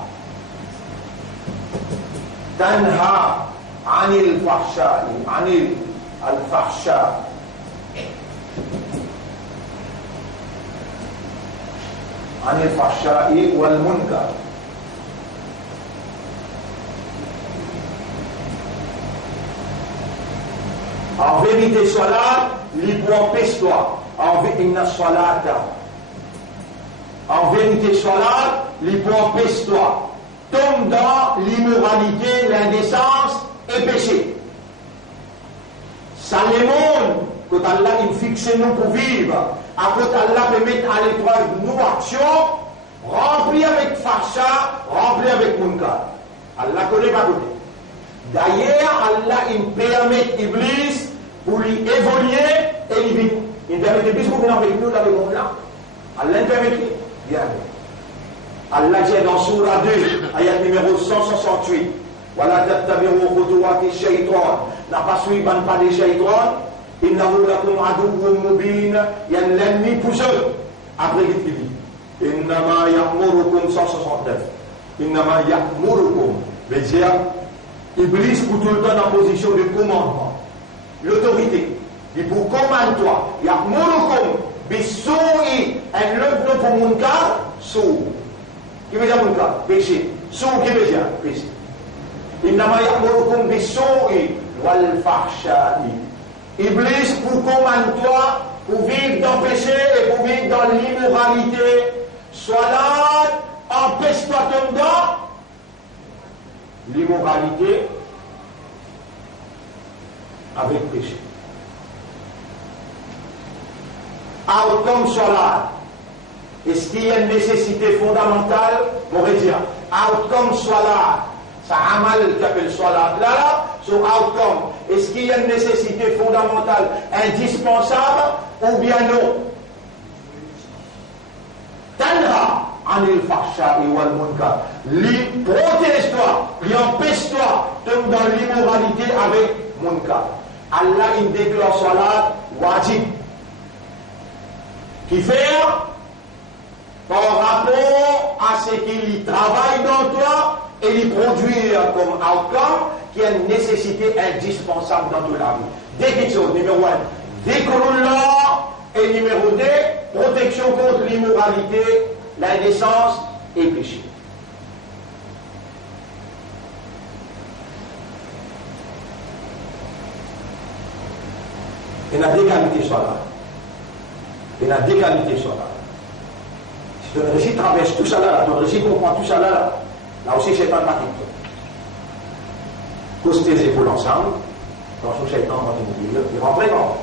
عن الفحشاء والمنكر. En vérité, salat, il empêche-toi. En vérité, salat, il empêche-toi. Tombe dans l'immoralité, l'indécence et péché. Ça les mondes, quand Allah il fixe nous pour vivre, à côté Allah peut mettre à l'étoile nos actions, remplis avec facha, remplis avec munkar. Allah connaît pas côté. D'ailleurs, Allah il permet Iblis pour lui évoluer et il vit. Il permet Iblis pour venir avec nous dans le monde là. Allah permet lui. Bien. Allah dit dans Surah 2, ayat numéro 168, Wala tattabi'u khutuwati shaytan, n'a pas suivi pas des shaytan, innahu lakum aduwwun mubin, il y a l'ennemi pour eux. Après il dit, innama ya'murukum 169, innama ya'murukum, veut dire, Iblis pour tout le temps en position de commandement, l'autorité, il pour commande toi, ya'murukum, bis-su'i, un l'autre pour munkar, sou. Qui veut dire munkar? Péché. Sou qui veut dire péché. Innama ya'murukum bis-su'i wal fahsha'i. Iblis pour commande toi pour vivre dans le péché et pour vivre dans l'immoralité. Sois là, empêche-toi dedans. L'immoralité avec péché. Alors comme soit là. Est-ce qu'il y a une nécessité fondamentale? On va dire, outcome soit là, ça amal qui appelle soit là, son outcome. Est-ce qu'il y a une nécessité fondamentale, indispensable, ou bien non? Tanha anil fahsha'i wal munkar. Protège-toi, empêche-toi de dans l'immoralité avec munkar. Allah il déclare salat wajib. Qui fait par rapport à ce qu'il travaille dans toi et lui produire comme outcome qui a une nécessité indispensable dans toute la vie. Deux petites choses. Numéro 1, dhikrullah, et numéro 2, protection contre l'immoralité, l'indécence et le péché. Il y a deux qualités sur là. Il y a deux qualités sur là. Si ton récit traverse tout ça là, ton récit comprend tout ça là, Là aussi, Shaitan pas tout. Pose tes épaules ensemble. Dans ce Shaitan, quand il rentre vraiment.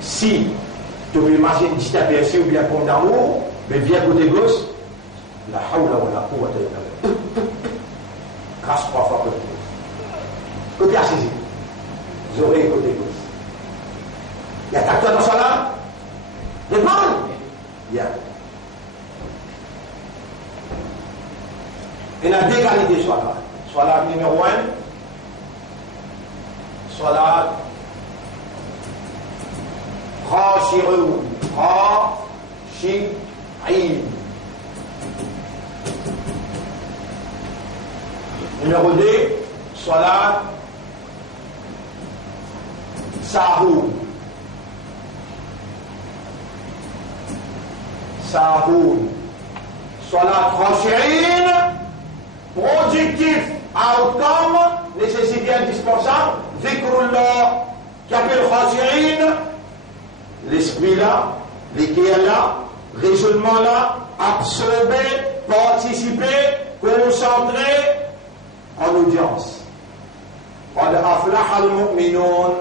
Si tu veux imaginer une distabération ou bien un compte d'amour, mais viens côté gauche, la hawla wa la quwwata illa billah. Grâce 3 fois côté gauche. Côté assisi. Vous aurez côté gauche. Il y a ta toi dans ça là. Demande. Bien. Il y a 2 qualités soit là. Soit là numéro 1. Soit là. خاشعون خاشعين. Numéro 2, salat sahou. Sahou. Salat khashi'in, productif, outcome, nécessité indispensable, zikrullah, qui appelle khashi'in. L'esprit là, l'équerre là, raisonnement là, absorber, participer, concentrer en audience. قد أفلح المؤمنون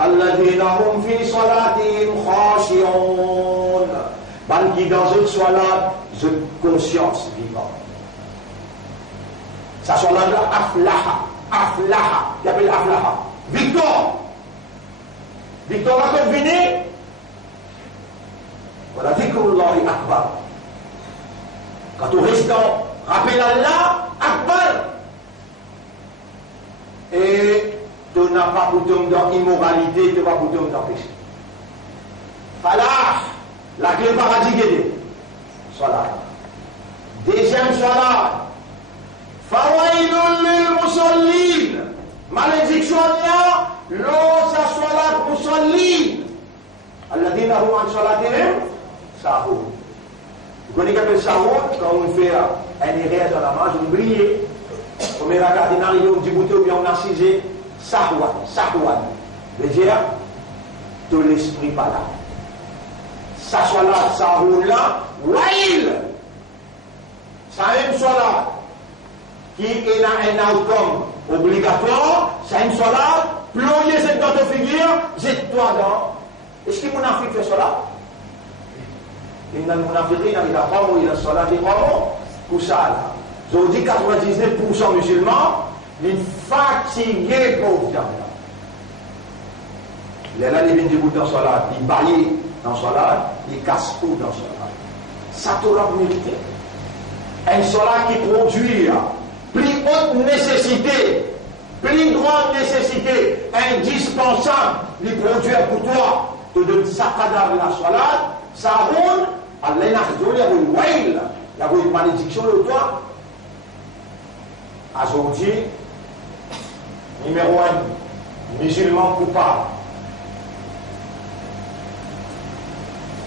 الذين هم في صلاتهم خاشعون. Ban qui dans une salat, une conscience vivante. Ça salat là, aflaha, aflaha, qui appelle aflaha, victoire. Victoire va venir. Voilà, dhikrullahi akbar. Quand au restant, rappelle Allah akbar. Et tu n'as pas pour tomber dans l'immoralité, tu n'as pas pour tomber dans le péché. Falah, la clé paradis guédée. Salat. Deuxième salat. Fawailul lil musallin. Malédiction là, l'eau sa salat musallin. Alladhina hum an salatihim sahun. Vous connaissez qu'appelle sahun quand on fait un erreur dans la marge, on oublie. On met la cardinale, on dit bouteille ou bien on a cisé sahwan, sahwan. veut dire de l'esprit pas là. Ça soit là, ça roule là, wail. Ça même soit là, qui est un outcome obligatoire, ça même soit là, plonger cette dans ta figure, jette-toi dans. Est-ce que mon Afrique fait cela? Il y a mon Afrique, il y a pas où il a cela, il y a pas où ça là. Je vous dis 99% musulmans, ils fatigués pour dire. Il est là, il vient du bout dans cela, il baille dans cela, il casse tout dans cela. Ça t'aura mérité. Un cela qui produit plus haute nécessité, plus grande nécessité, indispensable, il produit pour toi, te donne sa cadavre la salade, ça roule, à l'énergie, il y a une wail, il y a une malédiction de toi. Aujourd'hui, numéro 1, musulman coupable.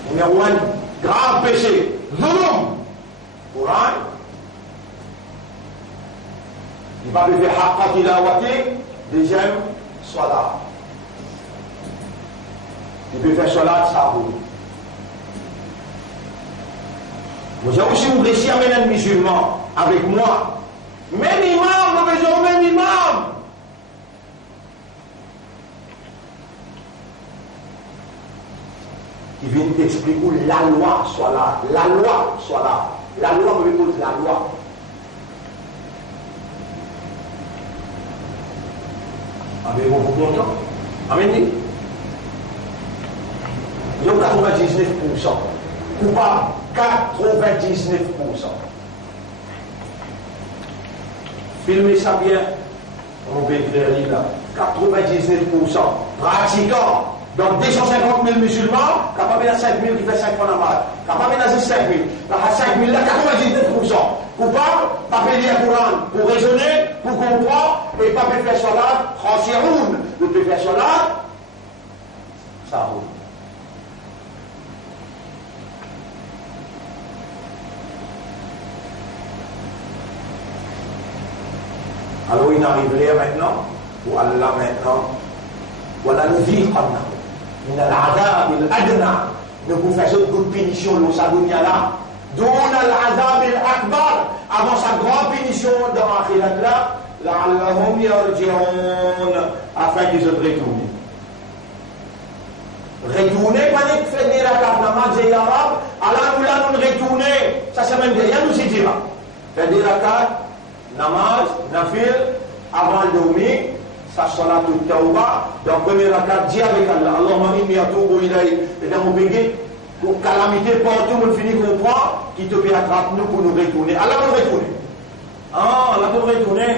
Numéro 1, grand péché, zulum. Coran. Il va faire haqqa tilawati. Deuxième, salat. Il peut faire salat, ça roule. Vous avez aussi réussi à mener un musulman avec moi. Même imam, nous faisons même imam. Qui vient t'expliquer où la loi soit là. La loi soit là. La loi me pose la loi. Avez-vous beaucoup de temps? Amen. Il y a 99%. Coupable 99%. Filmez ça bien. On va écrire là. 99%. Pratiquants. Donc 250 000 musulmans, capable de 5 000 qui fait 5 fois la malade. Capable de 5 000. Dans 5 000 là, 99%. Coupable, pas payer un Coran pour raisonner, pour comprendre, et pas faire salat, khashi'un. Ne peut faire salat, ça roule. Alors il arrive là maintenant, ou Allah maintenant, voilà le vie qu'on a. Il y a l'adab, il adna, ne vous faites autre punition, le sadunia là, دون العذاب الأكبر avant sa grande punition dans l'akhirat là لعلهم يرجعون afin qu'ils se retournent. Retourner, pas de faire des rakats namaz et arabe, Allah nous l'a retourner, ça c'est même rien nous dit là. Faire des rakats, namaz, nafil, avant de dormir, ça salat tout tawba, dans le premier rakat, dit avec Allah, Allahumma inni atubu ilayk, et dans mon bégué, pour calamité partout, on finit comprendre, qui te peut attraper nous pour nous retourner. Allah nous retourner. Ah, Allah nous retourner.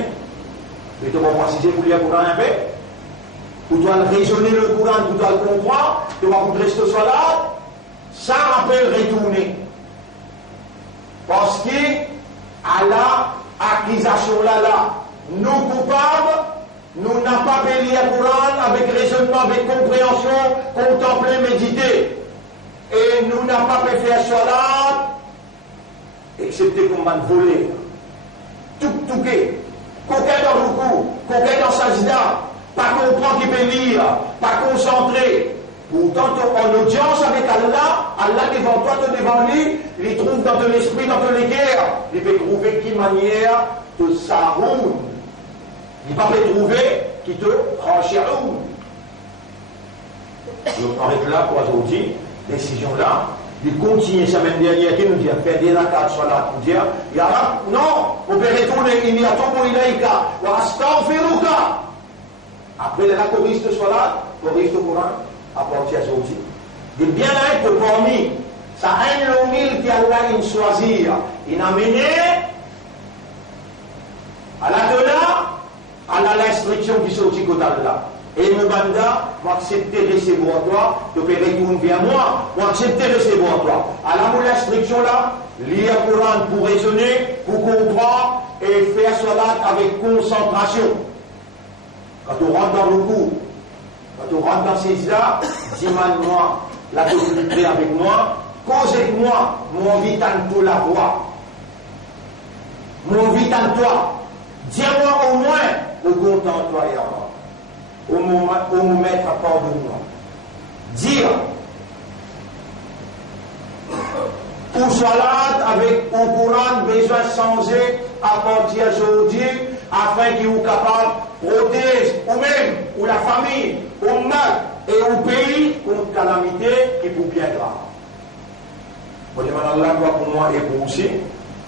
Mais tu vas préciser pour lire le Coran un peu. Pour toi raisonner le Coran, pour toi le comprendre, tu vas pour rester sur là, ça rappelle retourner. Parce que Allah, accusation là, nous coupables, nous n'avons pas béli le Coran avec raisonnement, avec compréhension, contempler, méditer. Et nous n'avons pas pu faire salat, excepté qu'on va voler. Tout, coquet dans le coup, coquet dans sajda, pas comprendre qui peut lire, pas concentré. Pourtant, en audience avec Allah, Allah devant toi, devant lui, il trouve dans ton esprit, dans ton guerres, il peut trouver qui manière de sahoun. Il va peut trouver qui te ranchirou. Donc, on arrête là pour aujourd'hui, décision là. Il continue la semaine dernière qui nous dit faire des rakats sur la pour dire ya Rab, non, on peut retourner il y a tout ilayka wa astaghfiruka. Après la choriste de salat, choriste au Coran, à partir d'aujourd'hui. Il bien là que parmi ça un long qui Allah il choisir, il a mené à la Torah, à l'instruction qui sortit côté là. Et mon banda, moi accepter de recevoir toi, de retourner vers moi, moi accepter de recevoir toi. Alors, l'instruction là, lire le Coran pour raisonner, pour comprendre et faire salat avec concentration. Quand on rentre dans le cours, quand on rentre dans ces là, dis-moi, la communauté avec moi, cause avec moi, mon vie en toi la voix. Mon vie en toi. Dis-moi au moins, au content toi et Allah. Au me mettre à part de moi. Dire pour salat avec un Coran besoin de changer à partir d'aujourd'hui afin qu'il soit capable de protéger ou même ou la famille, au mal et au pays contre calamité qui pour bien grave. Je demande Allah pour moi et pour aussi.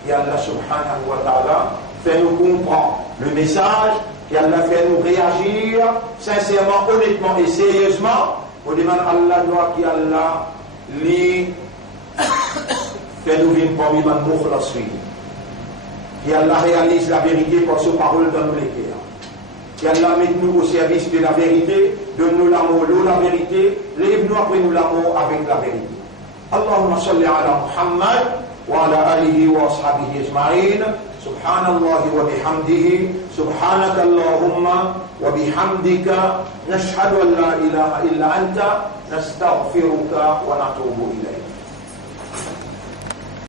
Et Allah subhanahu wa ta'ala fait nous comprendre le message. Et Allah fait nous réagir sincèrement, honnêtement et sérieusement. On demande à Allah qui Allah lui fait nous vivre parmi les moukhlasin. Et Allah réalise la vérité par ses paroles dans nos cœurs. Et Allah met nous au service de la vérité, donne-nous l'amour, la vérité, lève-nous après nous l'amour avec la vérité. Allahumma salli ala Muhammad wa ala alihi wa ashabihi ajma'in. سبحان الله وبحمده سبحانك اللهم وبحمدك نشهد أن لا إله إلا أنت نستغفرك ونتوب إليك